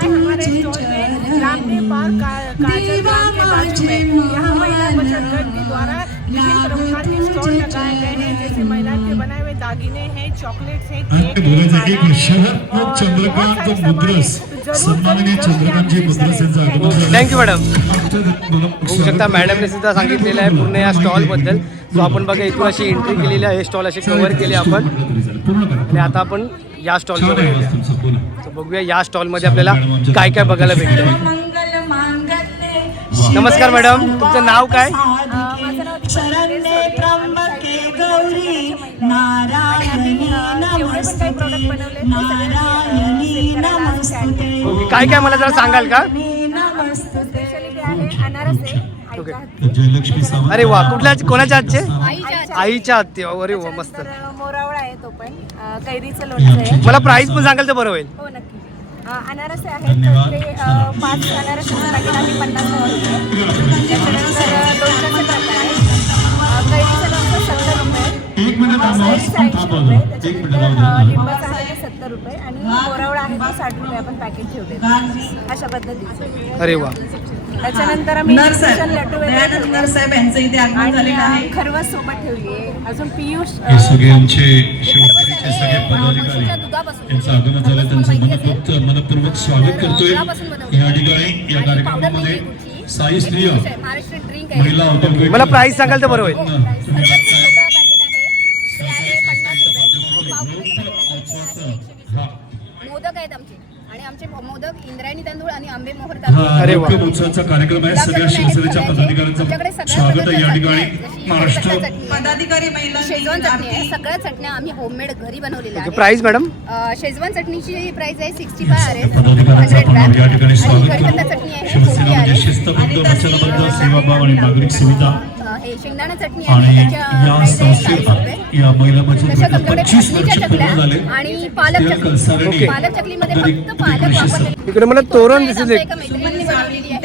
हमारे स्टॉल में रामदेव पार्क काजल बाग के बाजू में यहाँ महिला बचत गट के द्वारा विभिन्न प्रकार के स्टॉल लगाए गए हैं, जैसे महिला के बनाए हुए दागिने हैं, चॉकलेट्स हैं, केक है, चंद्रकांत मुद्रस सन्माननीय चंद्रकांतजी मुद्रस यांचं आगमन झालं. Thank you madam. बघू शकता मॅडमने सुद्धा सांगितलेलं आहे पूर्ण या स्टॉलबद्दल. सो आपण बघा इथून अशी एंट्री केलेली आहे, हे स्टॉल असे कव्हर केले आपण आणि आता आपण या स्टॉलवर येऊया. सो बघूया या स्टॉलमध्ये आपल्याला काय काय बघायला भेटतं. नमस्कार मॅडम, तुमचं नाव काय? माझं नाव ओके, काय काय मला जरा सांगाल का? स्पेशालिटी आहे अनारस आहे. ओके. जयलक्ष्मी सावंत. अरे वा, कुठल्या कोणाच्या हातचे? आईच्या आईच्या हातचे. अरे वा, मस्त. मोरावळा आहे तो पण कैरीचं लोणचं आहे. मला प्राइस पण सांगाल तर बरं होईल. हो नक्की. अनारसे आहेत तर ते 5 अनारसाचं पॅकेट आहे 50 रुपये. त्याच्यानंतर लोणच्याचे प्रकार आहेत. कैरीचं लोणचं 70 रुपये, कैरीचं 80 रुपये, त्याच्यानंतर लिंबाचं आहे ते 70 रुपये आणि मोरावळा आहे ते 60 रुपये आपण पॅकेट ठेवले अशा पद्धतीचं. अरे वा. त्याच्यानंतर आम्ही स्पेशल लड्डू वगैरे आणि खरवस सोबत ठेवली आहे. अजून पियुष हे सगळे आमचे शिवसेनेचे सगळे पदाधिकारी यांचं आगमन झालं, त्यांचं मनपूर्वक स्वागत करतोय. या ठिकाणी या कार्यक्रमामध्ये साई स्त्रिया महिला औद्योगिक मला प्राइस सांगाल तर बरं होईल. मोदक आहेत आमचे आणि आमचे मोदक इंद्रायणी तांदूळ आणि आंबे मोहर अरे वा. उत्सवाचा कार्यक्रम आहे. सगळ्या शिवसेनेच्या पदाधिकाऱ्यांचं स्वागत आहे या ठिकाणी. महाराष्ट्र पदाधिकारी महिला शेजवान चटणी आहे. सगळ्या चटण्या आम्ही होममेड घरी बनवलेल्या आहेत. Price madam? शेजवान चटणीची प्राइस आहे 65 आहे. पदाधिकाऱ्यांचं आपण या ठिकाणी स्वागत कढीपत्ता करतो. चटणी आहे, शिवसेना कोबी म्हणजे आहे, शिस्तबद्ध, वचनबद्ध, सेवाभाव आणि नागरिक सुविधा हे शेंगदाणा चटणी आणि आहे. त्याच्या या प्राइस आहे 40 संस्थेला रुपये. या महिला बचत तशाच गटाला आमच्याकडे 25 वर्ष चटणीच्या पूर्ण चकल्या झाले. आणि पालक चटणी. कलसारणी पालक चकलीमध्ये फक्त पालक वापरलेले. इकडे मला तोरण दिसत आमच्या आहे. एका मैत्रिणीने बनवलेली आहे.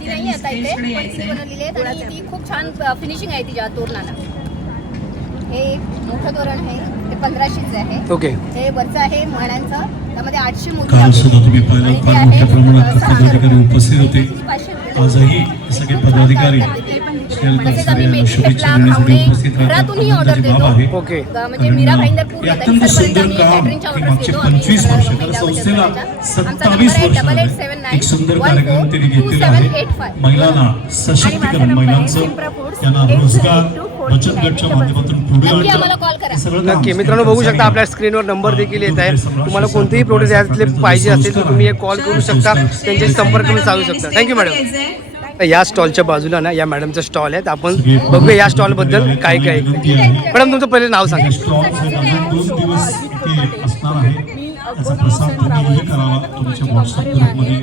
ती नाही आता इथे, पण तिने बनवलेली आहे आणि ती खूप छान फिनिशिंग आहे तिच्या तोरणाला. हे एक मोठं तोरण आहे, ते 1500चं आहे. ओके. हे वरचं आहे माळ्यांचं, त्यामध्ये 800 मोती काल आहेत. सुद्धा तुम्ही पाहिलं आणि ते फार आहे, मोठ्या प्रमाणात 6,000 पदाधिकारी उपस्थित होते. 500 रुपये. आजही सगळे पदाधिकारी शेल तसेच कलसारे आम्ही यांना मेथी शुभेच्छा ठेपला, देण्यासाठी खावणे उपस्थित राहतात. घरातूनही ऑर्डर आनंदाची देतो. बाब आहे. ओके. म्हणजे मीरा भाईंदर पूर्ण हे अत्यंत सुंदर काम की मागचे 25 वर्ष तर संस्थेला 27 वर्ष झाले. एक सुंदर कार्यक्रम त्यांनी घेतलेला आहे. महिलांना सशक्तीकरण, महिलांचं त्यांना रोजगार बचत गटच्या माध्यमातून पुढे आम्हाला कॉल आणणं करा. हे सगळं नक्की काम मित्रांनो, बघू शकता आपल्या स्क्रीनवर नंबर देखील येत आहे. तुम्हाला कोणतेही प्रोडक्ट यातले पाहिजे असेल तर तुम्ही एक कॉल करू शकता, त्यांच्याशी संपर्क करून सांगू शकता. Thank you madam. या स्टॉलच्या बाजूला ना या मॅडमचा स्टॉल आहे. आपण बघूया या स्टॉलबद्दल काय काय आहे. मॅडम तुमचं पहिले नाव सांगा. स्टॉल्स हे अजून 2 दिवस इथे असणार आहे. त्याचा प्रसार तुम्ही करावा तुमच्या व्हॉट्सअप ग्रुपमध्ये,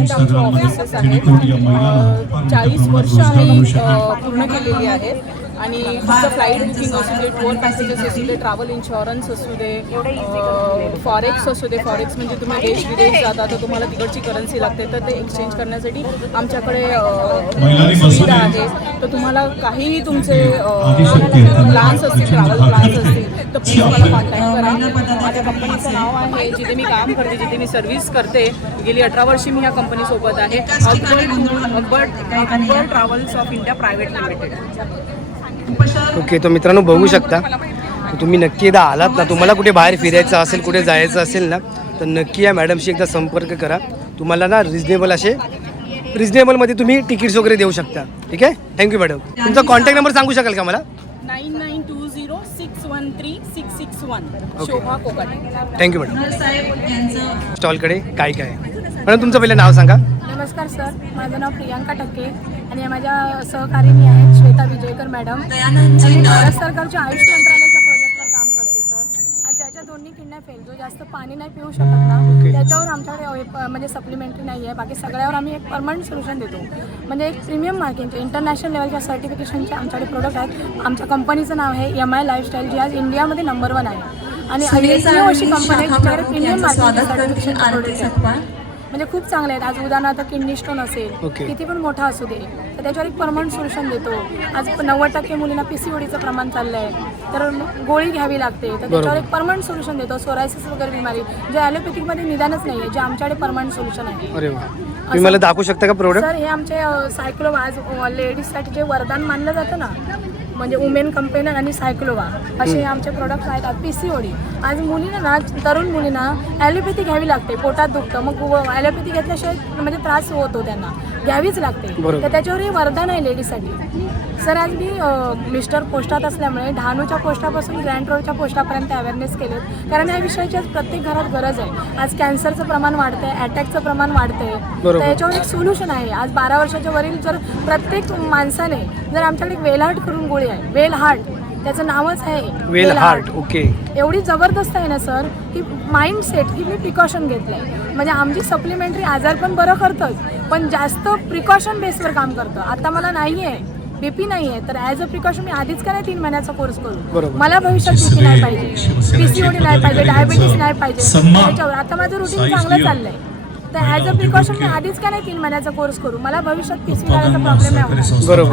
इंस्टाग्राममध्ये, जेणेकरून या महिलांना फार मोठ्या 40 प्रमाणात वर्ष रोजगार आम्ही मिळू शकेल. पूर्ण केलेली आहेत आणि फक्त फ्लाईट बुकिंग असू दे, टूर पॅसेजेस असू दे, ट्रॅव्हल इन्शुरन्स असू दे, फॉरेक्स असू दे. फॉरेक्स म्हणजे तुम्ही देश विदेश जाता तर तुम्हाला तिकडची करन्सी लागते, तर ते एक्सचेंज करण्यासाठी आमच्याकडे सुविधा आहे. तर तुम्हाला काहीही तुमचे प्लॅन्स असतील, ट्रॅव्हल प्लॅन्स असतील तर प्लीज मला कॉन्टॅक्ट करा. माझ्या कंपनीचं नाव आहे, जिथे मी काम करते, जिथे मी सर्व्हिस करते, गेली 18 वर्षे मी या कंपनीसोबत आहे. Akbar travels of India private limited. Okay, तर मित्रांनो बघू शकता, तुम्ही नक्की एकदा आलात ना, तुम्हाला कुठे बाहेर फिरायचं असेल, कुठे जायचं असेल ना, तर नक्की या मॅडमशी एकदा संपर्क करा. तुम्हाला ना रिजनेबलमध्ये तुम्ही तिकीट्स वगैरे देऊ शकता. ठीक आहे, थँक्यू मॅडम. तुमचा कॉन्टॅक्ट नंबर सांगू शकाल का मला? 9920613661 शोभा कोकणे. Thank you madam. स्टॉलकडे काय काय आहे मॅडम, तुमचं पहिलं नाव सांगा. नमस्कार सर, माझं नाव प्रियांका टक्के आणि माझ्या सहकारिणी आहेत श्वेता विजयकर मॅडम. मी भारत सरकारच्या आयुष मंत्रालयाच्या प्रोजेक्टवर काम करते सर. आणि त्याच्या दोन्ही किडन्या फेल, जो जास्त पाणी नाही पिऊ शकत ना, त्याच्यावर आमच्याकडे म्हणजे सप्लिमेंटरी नाही आहे. बाकी सगळ्यावर आम्ही एक परमनंट सोल्युशन देतो. म्हणजे एक प्रीमियम मार्किंगचे इंटरनॅशनल लेवलच्या सर्टिफिकेशनचे आमच्याकडे प्रोडक्ट आहेत. आमच्या कंपनीचं नाव आहे MI लाईफस्टाईल, जी आज इंडियामध्ये नंबर 1 आहे. आणि अशी कंपनी आहे जिच्याकडे प्रीमियम मार्किंग सर्टिफिकेशन प्रोडक्ट आहेत. म्हणजे खूप चांगले आहेत. आज उदाहरणार्थ किडनी स्टोन असेल, किती पण मोठा असू दे, तर त्याच्यावर एक परमनंट सोल्युशन देतो. आज 90% मुलींना PCODचं प्रमाण चाललं आहे, तर गोळी घ्यावी लागते, तर त्याच्यावर एक परमनंट सोल्युशन देतो. सोरायसिस वगैरे बिमारी जे ॲलोपॅथिकमध्ये निदानच नाही आहे, जे आमच्याकडे परमनंट सोल्युशन आहे. अरे वा, तुम्ही मला दाखवू शकता का प्रोडक्ट? सर, हे आमचे सायक्लोवा, आज लेडीजसाठी जे वरदान मानलं जातं ना, म्हणजे वुमेन कंपेनर आणि सायक्लोवा असे आमचे प्रोडक्ट्स आहेत. PCOD आज मुलींना ना, तरुण मुलींना ॲलोपॅथी घ्यावी लागते, पोटात दुखतं, मग ॲलोपॅथी घेतल्याशिवाय म्हणजे त्रास होतो, त्यांना घ्यावीच लागते. तर त्याच्यावर हे वरदान आहे लेडीजसाठी. सर, आज मी मिस्टर पोस्टात असल्यामुळे डहाणूच्या पोस्टापासून ग्रँड रोडच्या पोस्टापर्यंत अवेअरनेस केलेत, कारण या विषयाची आज प्रत्येक घरात गरज आहे. आज कॅन्सरचं प्रमाण वाढतंय, अटॅकचं प्रमाण वाढतंय, तर याच्यावर एक सोल्युशन आहे. आज 12 वर्षाच्या वरील जर प्रत्येक माणसाने जर आमच्याकडे वेल हार्ट करून गोळी आहे, वेल हार्ट त्याचं नावच आहे वेल हार्ट. ओके, एवढी जबरदस्त आहे ना सर, की माइंड सेट की मी प्रिकॉशन घेतलं आहे. म्हणजे आमची सप्लिमेंटरी आजार पण बरं करतंच, पण जास्त प्रिकॉशन बेसवर काम करतं. आता मला नाही आहे, BP नाही आहे, तर ॲज अ प्रिकॉशन मी आधीच का नाही 3 महिन्याचा कोर्स करू. मला भविष्यात BP नाही पाहिजे, PCOD नाही पाहिजे, डायबिटीस नाही पाहिजे. त्याच्यावर आता माझं रुटीन चांगलं चाललं आहे, तर ॲज अ प्रिकॉशन मी आधीच का नाही 3 महिन्याचा कोर्स करू. मला भविष्यात PCOD प्रॉब्लेम नाही होणार.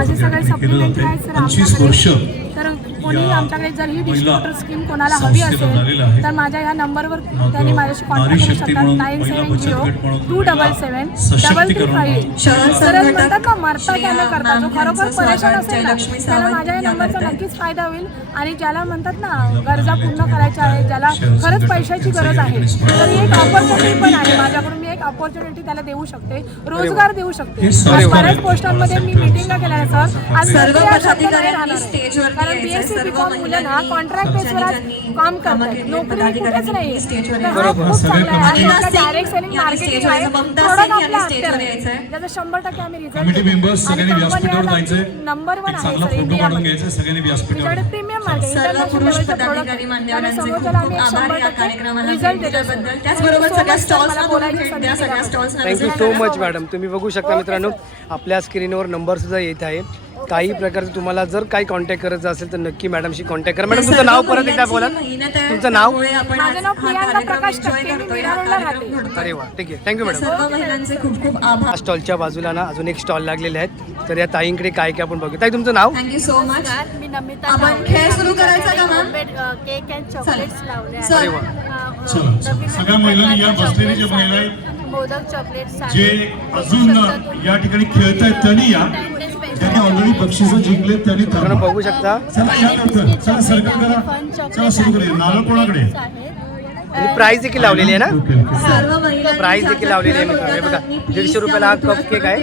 असे सगळे सप्लिमेंटरी आहेत सर आमच्याकडे. तर कोणी आमच्याकडे जर ही डिस्ट्रीब्युटर स्कीम कोणाला हवी असेल तर माझ्या ह्या नंबरवर त्यांनी माझ्याशी कॉन्टॅक्ट करू शकतात. 9702773358. सरळ म्हणतात ना, मरता त्याने करता. जो खरोखर परेशान असेल ना, त्याला माझ्या या नंबरचा नक्कीच फायदा होईल. आणि ज्याला म्हणतात ना, गरजा पूर्ण करायच्या आहेत, ज्याला खरंच पैशाची गरज आहे, तर ही एक ऑपॉर्च्युनिटी पण आहे माझ्याकडून. मी एक ऑपॉर्च्युनिटी त्याला देऊ शकते, रोजगार देऊ शकते. बऱ्याच पोस्टांमध्ये मी मिटिंगला केल्या सर, आज सर्व कारण BSc BCom मुलं ना कॉन्ट्रॅक्ट बेसवर काम करतात, नोकरी कुठेच नाही. खूप चांगला आहे. डायरेक्ट सेलिंग मार्केटिंग आहे, प्रोडक्ट आपल्या हातात आहे, त्याचा 100% आम्ही रिझल्ट नंबर 1 आहे सर इंडियामध्ये. त्याच्याकडे प्रीमियम मार्केट इंटरनॅशनल लेवलचे प्रोडक्ट आहे, आणि समोरच्याला आम्ही 100% रिझल्ट देतो. Thank you so much madam. तुम्ही बघू शकता मित्रांनो, आपल्या स्क्रीनवर नंबर सुद्धा येत आहे. काही प्रकारचं तुम्हाला जर काही कॉन्टॅक्ट करायचं असेल तर नक्की मॅडमशी कॉन्टॅक्ट करा. मॅडम, तुमचं नाव परत एकदा बोला. तुमचं नाव? माझं नाव प्रियांका प्रकाश टक्के, मी मीरारोडला राहते. अरे वा, ठीक आहे, थँक्यू मॅडम. स्टॉलच्या बाजूला ना अजून एक स्टॉल लागलेले आहेत, तर या ताईंकडे काय काय आपण बघू. ताई, तुमचं नाव? Thank you so much. मी नमिता. आपण खेळ सुरू करायचा का मॅम? केक अँड चॉकलेट्स लावले अरे वा, सगळ्या महिलांनी या बसलेली जे महिला आहेत, मोदक चॉकलेट्स जे अजून या ठिकाणी खेळत आहेत त्यांनी या, त्यांनी ऑलरेडी बक्षिसं जिंकले, त्यांनी मित्रांनो बघू शकता. चला या नंतर, चला सर्कल करा, चला सुरू करूया. नारळ कोणाकडे? प्राइस देखील लावलेली आहे ना, सर्व महिला प्राइस देखील लावलेली आहे मित्रांनो. हे बघा, 150 रुपयाला हा कप केक आहे.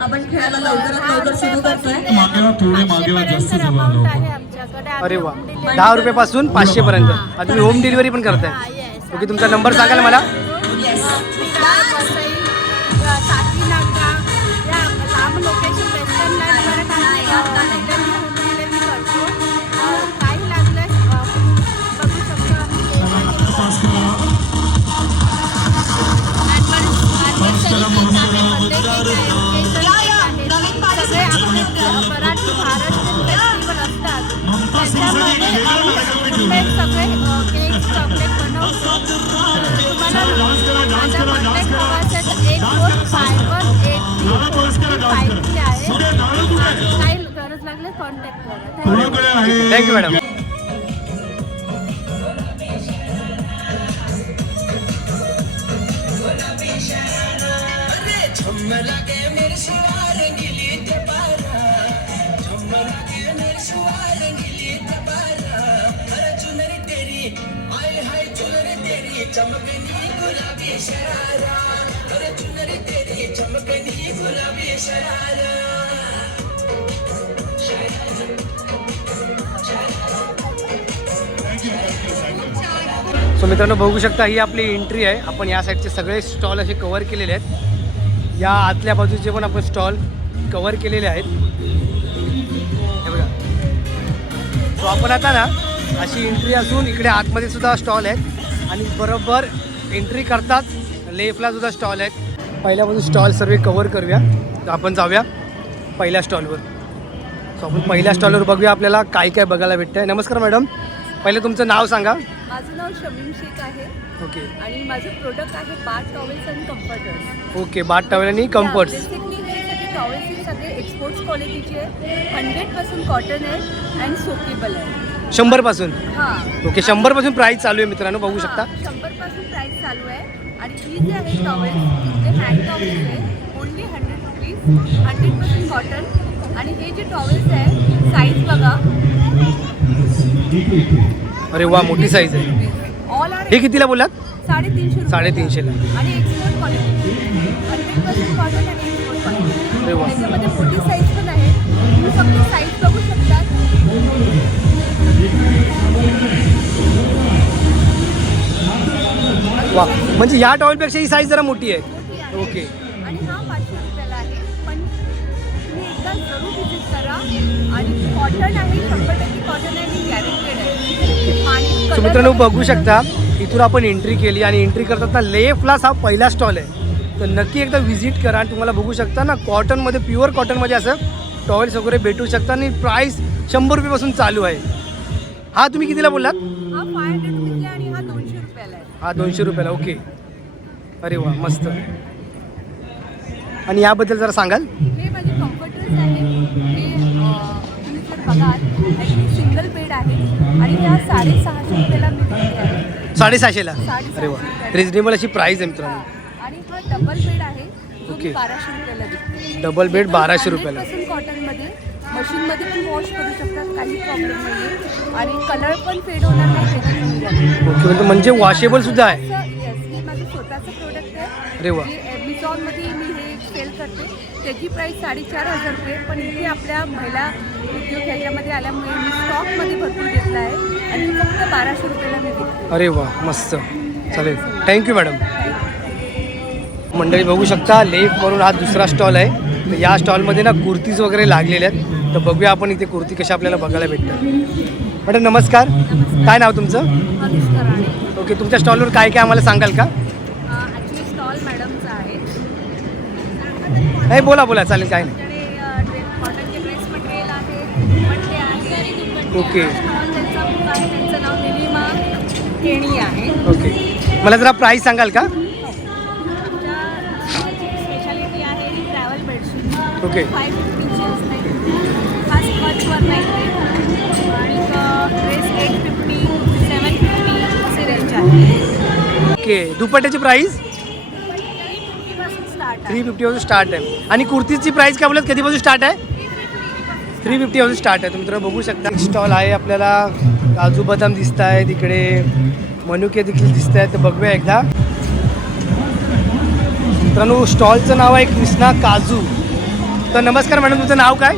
आपण खेळायला लवकरात लवकर सुरू करतोय. मागेवा, थोडे मागेवा, जास्त अमाऊंट आहे आमच्याकडे. अरे वा, 10 रुपयापासून 500 पर्यंत. आता तुम्ही होम डिलिव्हरी पण करताय. ओके, तुमचा नंबर सांगाल मला? साकीनाका या लांब लोकेशन वेस्टर्न लाईन काही लागलं बघू शकतो. सगळे आपले मराठी महाराष्ट्रीयन फेस्टिवल असतात, त्याच्यामध्ये सगळे केक चॉकलेट बनवतो. तुम्हाला माझा कॉन्टॅक्ट हवा असेल तर 84518353 आहे. काही गरज लागले कॉन्टॅक्ट करा. Thank you madam. सो मित्रांनो बघू शकता ही आपली एंट्री आहे. आपण या साईडचे सगळे स्टॉल असे कव्हर केलेले आहेत. या आतल्या बाजूचे पण आपण स्टॉल कव्हर केलेले आहेत. हे बघा. सो आपण आता ना अशी एंट्री असून इकडे आतमध्ये सुद्धा स्टॉल आहेत आणि बरोबर एंट्री करताच लेफ्टला सुद्धा स्टॉल आहेत. पहिल्या बाजू स्टॉल सर्व कव्हर करूया. तर आपण जाऊया पहिल्या स्टॉलवर. सो आपण पहिल्या स्टॉलवर बघूया आपल्याला काय काय बघायला भेटतं आहे. नमस्कार मॅडम, पहिले तुमचं नाव सांगा. माझं नाव शमीम शेख आहे ओके आणि माझं प्रोडक्ट आहे bath towels and comforters. Okay, bath towel आणि कम्फर्ट्स. बेसिकली हे सगळे टॉवेल्स हे सगळे एक्सपोर्ट्स क्वालिटीचे आहे. 100% कॉटन आहे अँड सोकेबल आहे. 100 हां ओके, 100 प्राईस चालू आहे मित्रांनो, बघू शकता. 100% प्राईस चालू आहे. आणि ही जे आहे टॉवेल्स ते हँड टॉवेल्स आहे, ओनली 100 रुपीज, 100% कॉटन. आणि हे जे टॉवेल्स आहे साईज बघा, अरे वा, मोठी साईज आहे. ऑल आर हे कितीला बोलात? 350 350ला. आणि एक्सपोर्ट क्वालिटी 100% कॉटन आणि एक्सपोर्ट क्वालिटी. अरे वा. त्याच्यामध्ये मोठी साईज पण आहे. तुम्ही फक्त साईज बघू शकता. वा, म्हणजे या टॉवेलपेक्षा ही साईज जरा मोठी आहे. ओके. आणि हा 500 रुपयाला आहे. पण तुम्ही एकदा जरूर विजिट करा. आणि कॉटन आहे, 100% कॉटन आहे आणि गॅरंटेड आहे. आणि सो मित्रांनो बघू शकता इथून आपण एंट्री केली आणि एंट्री करताना लेफ्टलाच हा पहिला स्टॉल आहे. तर नक्की एकदा व्हिजिट करा. आणि तुम्हाला बघू शकता ना कॉटनमध्ये, प्युअर कॉटनमध्ये असं टॉवेल्स वगैरे भेटू शकता. आणि प्राईस 100 रुपयापासून चालू आहे. हा तुम्ही कितीला बोललात? हा 500 रुपयाला आणि हा 200 रुपयाला आहे. हा 200 रुपयाला. ओके, अरे वा, मस्त. आणि याबद्दल जरा सांगाल? हे माझे कम्फर्टर्स आहे. हे तुम्ही जर बघाल सिंगल बेड आहे आणि ह्या 650 रुपयाला मी दिली आहे. 650ला. 650 अरे वा, रिजनेबल अशी प्राईस आहे मित्रांनो. आणि हा डबल बेड आहे जो ओके. मी 1200 रुपयाला देते. डबल बेड 1200 रुपयाला. 100% कॉटनमध्ये मशीनमध्ये पण वॉश करू शकतात, काही प्रॉब्लेम नाही आहे. आणि कलर पण फेड होणार नाही त्याच्यामध्ये. ओके, म्हणजे वॉशेबल सुद्धा आहे. येस, हे माझं स्वतःचं प्रोडक्ट आहे. अरे वा. जे ॲमेझॉनमध्ये मी हे सेल करते. त्याची प्राईस 4500 रुपये. पण इथे आपल्या महिला उद्योग ह्याच्यामध्ये आल्यामुळे मी स्टॉकमध्ये भरपूर घेतला आहे आणि फक्त 1200 रुपयाला मी देते. अरे वा, मस्त. चालेल, थँक्यू मॅडम. मंडळी बघू शकता लेफ्टवरून हा दुसरा स्टॉल आहे. तर या स्टॉलमध्ये ना कुर्तीज वगैरे लागलेले आहेत. तर बघूया आपण इथे कुर्ती कशा आपल्याला बघायला भेटतात. मॅडम नमस्कार, काय नाव तुमचं? अनुष्का राणे. ओके, तुमच्या स्टॉलवर काय काय आम्हाला सांगाल का? ॲक्च्युली स्टॉल मॅडमचा आहे. नाही, बोला बोला, चालेल, काय नाही. आमच्याकडे कॉटनचे ड्रेस मटेरियल आहे, दुपट्टे आहे. ओके. स्टॉल त्यांचा बुक आहे, त्यांचं नाव निलिमा केणी आहे. ओके, मला जरा प्राईस सांगाल का? आमच्या स्पेशालिटी आहे ही ट्रॅव्हल बेडशीट. ओके. 550ची असते. हा स्कर्चवर नाही आणि ड्रेस 850, 750 असे रेंज आहे. ओके, दुपट्ट्याची प्राईस 350पासून स्टार्ट आहे. 350 पासून स्टार्ट आहे. आणि कुर्तीची प्राईस काय बोलत, कधीपासून स्टार्ट आहे? 350 पासून स्टार्ट आहे. तुम्ही तर बघू शकता स्टॉल आहे. आपल्याला काजू बदाम दिसत आहे, तिकडे मनुके देखील दिसत आहेत. तर बघूया एकदा. मित्रांनो स्टॉलचं नाव आहे कृष्णा काजू. तर नमस्कार मॅडम, तुमचं नाव काय?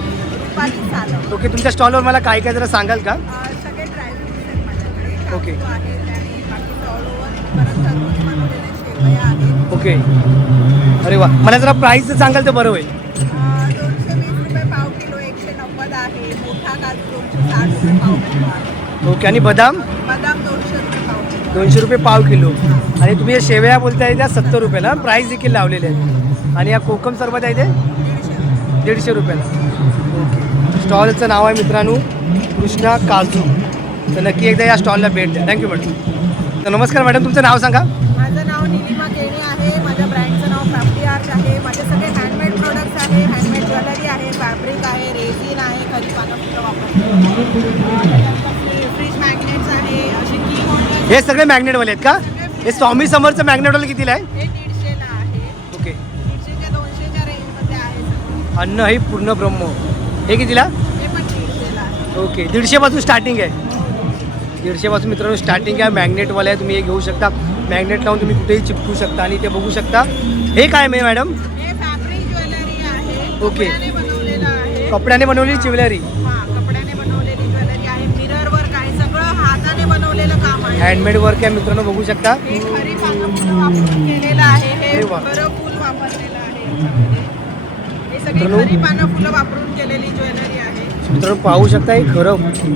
बाकी चालू ओके, तुमच्या स्टॉलवर मला काय काय जरा सांगाल का? सगळे ड्रायफ्रुट्स आहेत माझ्याकडे. ओके. काजू आहेत आणि बाकी ऑल ओव्हर परत घरगुती बनवलेल्या शेवया आहेत. ओके, अरे वा, मला जरा प्राईस सांगाल तर बरं होईल. 220 रुपये पाव किलो, 190 आहे. मोठा काजू 260 रुपये पाव किलो आहे. ओके, आणि बदाम बदाम 200 रुपये पाव किलो. 200 रुपये पाव किलो. आणि तुम्ही या शेवया बोलताय त्या 70 रुपयाला प्राईस देखील लावलेले आहेत. आणि या कोकम सरबत आहे ते 150 रुपयाला. ओके, स्टॉलचं नाव आहे मित्रांनो कृष्णा काजू. तर नक्की एकदा या स्टॉलला भेट द्या. Thank you madam. तर नमस्कार मॅडम, तुमचं नाव सांगा. माझं नाव निलिमा केणी आहे. माझ्या ब्रँडचं नाव क्राफ्टी आर्ट आहे. माझे सगळे हँडमेड प्रोडक्ट्स आहे. हँडमेड ज्वेलरी आहे, फॅब्रिक आहे, रेझिन आहे, खरी पानं वापरतो. फ्रीज मॅग्नेट्स आहे, असे की हे सगळे मॅग्नेटवाले आहेत का? हे स्वामी समरचं मॅग्नेटवाले कितीला आहे? हे 150ला आहे. ओके. 150 ते 200च्या रेंजमध्ये आहे. अन्न हे पूर्ण ब्रह्म, हे कितीला? हे पण 150ला आहे. ओके, 150 पासून स्टार्टिंग आहे. 150 पासून मित्रांनो स्टार्टिंग आहे. मॅग्नेटवाले आहे, तुम्ही हे घेऊ शकता. मॅग्नेट लावून तुम्ही कुठेही चिपकू शकता. आणि ते बघू शकता हे काय मॅडम? हे फॅब्रिक ज्वेलरी आहे. ओके. कपड्याने बनवलेलं आहे. कपड्याने बनवलेली ज्वेलरी. कपड्याने बनवलेली ज्वेलरी आहे. मिरर वर्क आहे. सगळं हाताने बनवलेलं काम आहे. हँडमेड वर्क आहे मित्रांनो, बघू शकता. हे खरी पानं फुलं वापरून केलेलं आहे. हे अरे वा. खरं फुल वापरलेलं आहे. हे सगळी खरी पानं फुलं वापरून केलेली ज्वेलरी आहे. मित्रांनो पाहू शकता हे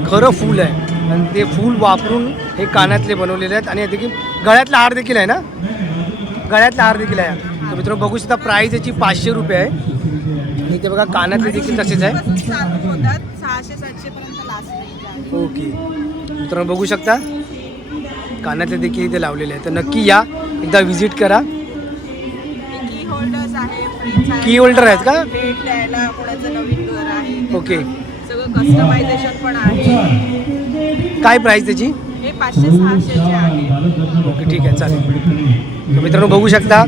खरं फूल आहे आणि ते फूल वापरून हे कानातले बनवलेले आहेत. आणि देखील गळ्यातला हार देखील आहे ना, गळ्यातला हार देखील आहे. तर मित्रांनो बघू शकता प्राईस याची 500 रुपये आहे. आणि ते बघा कानातले देखील तसेच आहे. चालू होतात 600-700 पर्यंत लास्ट रेंज आहे. ओके मित्रांनो बघू शकता कानातले देखील इथे लावलेले आहेत. तर नक्की या, एकदा व्हिजिट करा. की होल्डर्स आहे. फ्रीज आहे. की होल्डर आहेत का? भेट द्यायला कोणाचं नवीन घर आहे. ओके. सगळं कस्टमायझेशन पण आहे. काय प्राईस त्याची? हे 500-600 आहे. ओके ठीक आहे चालेल. तर मित्रांनो बघू शकता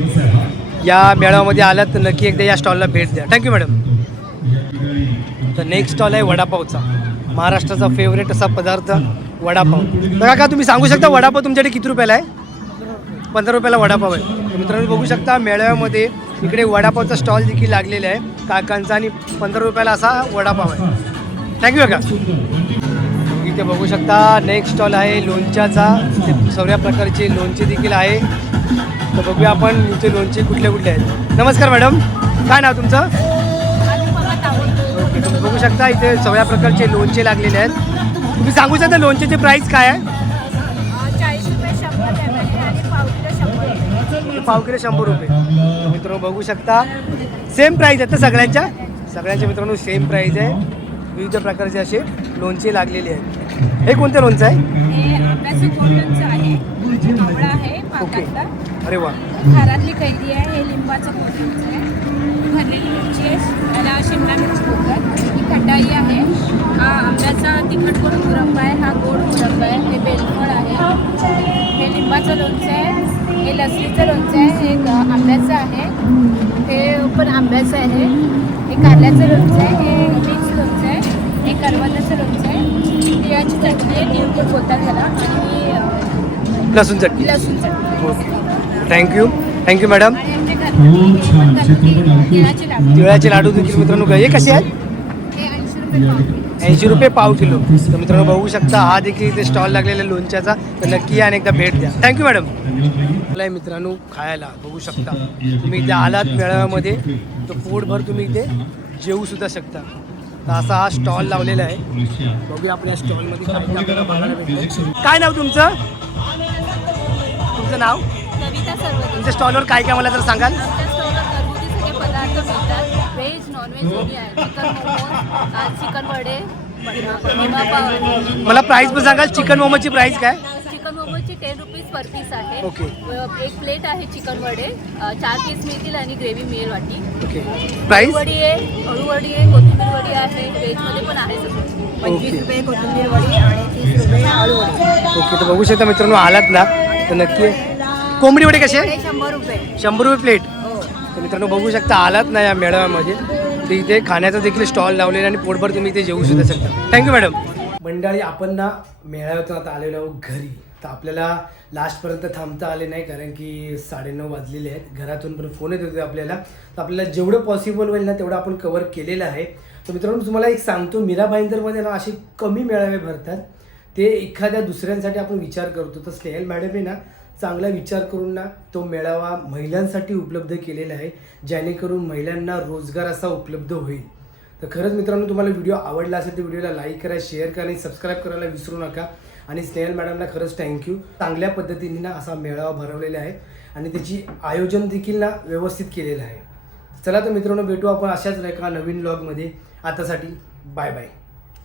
या मेळाव्यामध्ये आलात तर नक्की एकदा या स्टॉलला भेट द्या. Thank you madam. तर नेक्स्ट स्टॉल आहे वडापावचा. महाराष्ट्राचा फेवरेट असा पदार्थ वडापाव. तर काका तुम्ही सांगू शकता वडापाव तुमच्याकडे किती रुपयाला आहे? 15 रुपयाला वडापाव आहे. तर मित्रांनो बघू शकता मेळाव्यामध्ये इकडे वडापावचा स्टॉल देखील लागलेला आहे काकांचा आणि 15 रुपयाला असा वडापाव आहे. थँक्यू काका. इथे बघू शकता नेक्स्ट स्टॉल आहे लोणच्याचा. ते सगळ्या प्रकारचे लोणचे देखील आहे. तर बघूया आपण इथे लोणचे कुठले कुठले आहेत. नमस्कार मॅडम, काय नाव तुमचं? ओके. तुम्ही बघू शकता इथे सगळ्या प्रकारचे लोणचे लागलेले आहेत. तुम्ही सांगू शकता लोणच्याचे प्राईस काय आहे? 40 रुपये 100 आहे आणि पाव किलो 100 रुपये. पाव किलो 100 रुपये. तर मित्रांनो बघू शकता सेम प्राईस आहेत ना सगळ्यांच्या मित्रांनो सेम प्राईस आहे. विविध प्रकारचे असे लोणचे लागलेले आहेत. हे कोणतं लोणचं आहे? हे आंब्याचं गोड लोणचं आहे. आवळा आहे ओके. पाकातला. अरे वा. खारातली कैरी आहे. हे लिंबाचं गोड लोणचं आहे. भरलेली मिरची आहे. याला शिमला मिरची बोलतात. ही खटाई आहे. हा आंब्याचा तिखट गोड मुरंबा आहे. हा गोड मुरंबा आहे. हे बेलफळ आहे. हे लिंबाचं लोणचं आहे. हे लसणीचं लोणचं आहे. हे आंब्याचं आहे. हे पण आंब्याचं आहे. हे कारल्याचं लोणचं आहे. हे मिक्स लोणचं आहे. हे करवंदाचं लोणचं आहे. तिळाची चटणी आहे. तिळगुळ बोलतात त्याला. आणि लसूण चटणी. लसूण चटणी. Okay thank you madam. आणि आमच्या घरी तिळाचे लाडू. तिळाचे लाडू देखील मित्रांनो हे कसे आहेत? हे 80 रुपये पाव. 80 रुपये पाव किलो. तर मित्रांनो बघू शकता हा देखील इथे स्टॉल लागलेला लोणच्याचा. तर नक्की या आणि एकदा भेट द्या. Thank you madam. मला मित्रांनो खायला बघू शकता तुम्ही इथे आलात मेळाव्यामध्ये तर पोटभर तुम्ही इथे जेवू सुद्धा शकता. तर असा हा स्टॉल लावलेला आहे. बघूया आपण या स्टॉलमध्ये काय आपल्याला बघायला भेटतं. काय नाव तुमचं? तुमचं नाव? कविता सर्व. तुमच्या स्टॉलवर काय काय मला जर सांगाल? आमच्या स्टॉलवर घरगुती सगळे पदार्थ मिळतात. व्हेज नॉनव्हेज दोन्ही आहे. चिकन मोमोज, चिकन वडे, मला प्राईस पण सांगाल? चिकन मोमोची प्राईस काय? चिकन मोमोची 10 रुपीज पर पीस आहे. ओके. एक प्लेट आहे चिकन वडे. 4 पीस मिळतील आणि ग्रेव्ही मिळेल वाटी. ओके. प्राईस? वडी आहे, अळूवडी आहे, कोथिंबीर वडी आहे. व्हेजमध्ये पण आहे सगळं. 25 रुपये कोथिंबीर वडी आणि 30 रुपये अळूवडी. ओके. तर बघू शकता मित्रांनो आलात ना तर नक्की. कोंबडी वडे कसे? 100 रुपये. 100 रुपये प्लेट. तर मित्रांनो बघू शकता आलात ना या मेळाव्यामध्ये तर इथे खाण्याचा देखील स्टॉल लावलेला आणि पोटभर तुम्ही इथे जेवू सुद्धा शकता. Thank you madam. मंडळी आपण ना मेळाव्यातून आता आलेलो आहोत घरी. तर आपल्याला लास्टपर्यंत थांबता आले नाही कारण की 9:30 वाजलेले आहेत. घरातून पण फोन येत होते आपल्याला. तर आपल्याला जेवढं पॉसिबल होईल ना तेवढं आपण कवर केलेलं आहे. तर मित्रांनो तुम्हाला एक सांगतो मीरा भाईंदरमध्ये ना असे कमी मेळावे भरतात. ते एखाद्या दुसऱ्यांसाठी आपण विचार करतो. तर स्नेहल मॅडम आहे ना चांगला विचार करून ना तो मेळावा महिलांसाठी उपलब्ध केलेला आहे जेणेकरून महिलांना रोजगार असा उपलब्ध होईल. तर खरंच मित्रांनो तुम्हाला व्हिडिओ आवडला असेल तर व्हिडिओला लाईक करा, शेअर करा आणि सबस्क्राईब करायला विसरू नका. आणि स्नेहल मॅडमला खरंच थँक्यू. चांगल्या पद्धतीने ना असा मेळावा भरवलेला आहे आणि त्याची आयोजन देखील ना व्यवस्थित केलेलं आहे. चला तर मित्रांनो भेटू आपण अशाच एका नवीन व्लॉगमध्ये. आतासाठी बाय बाय.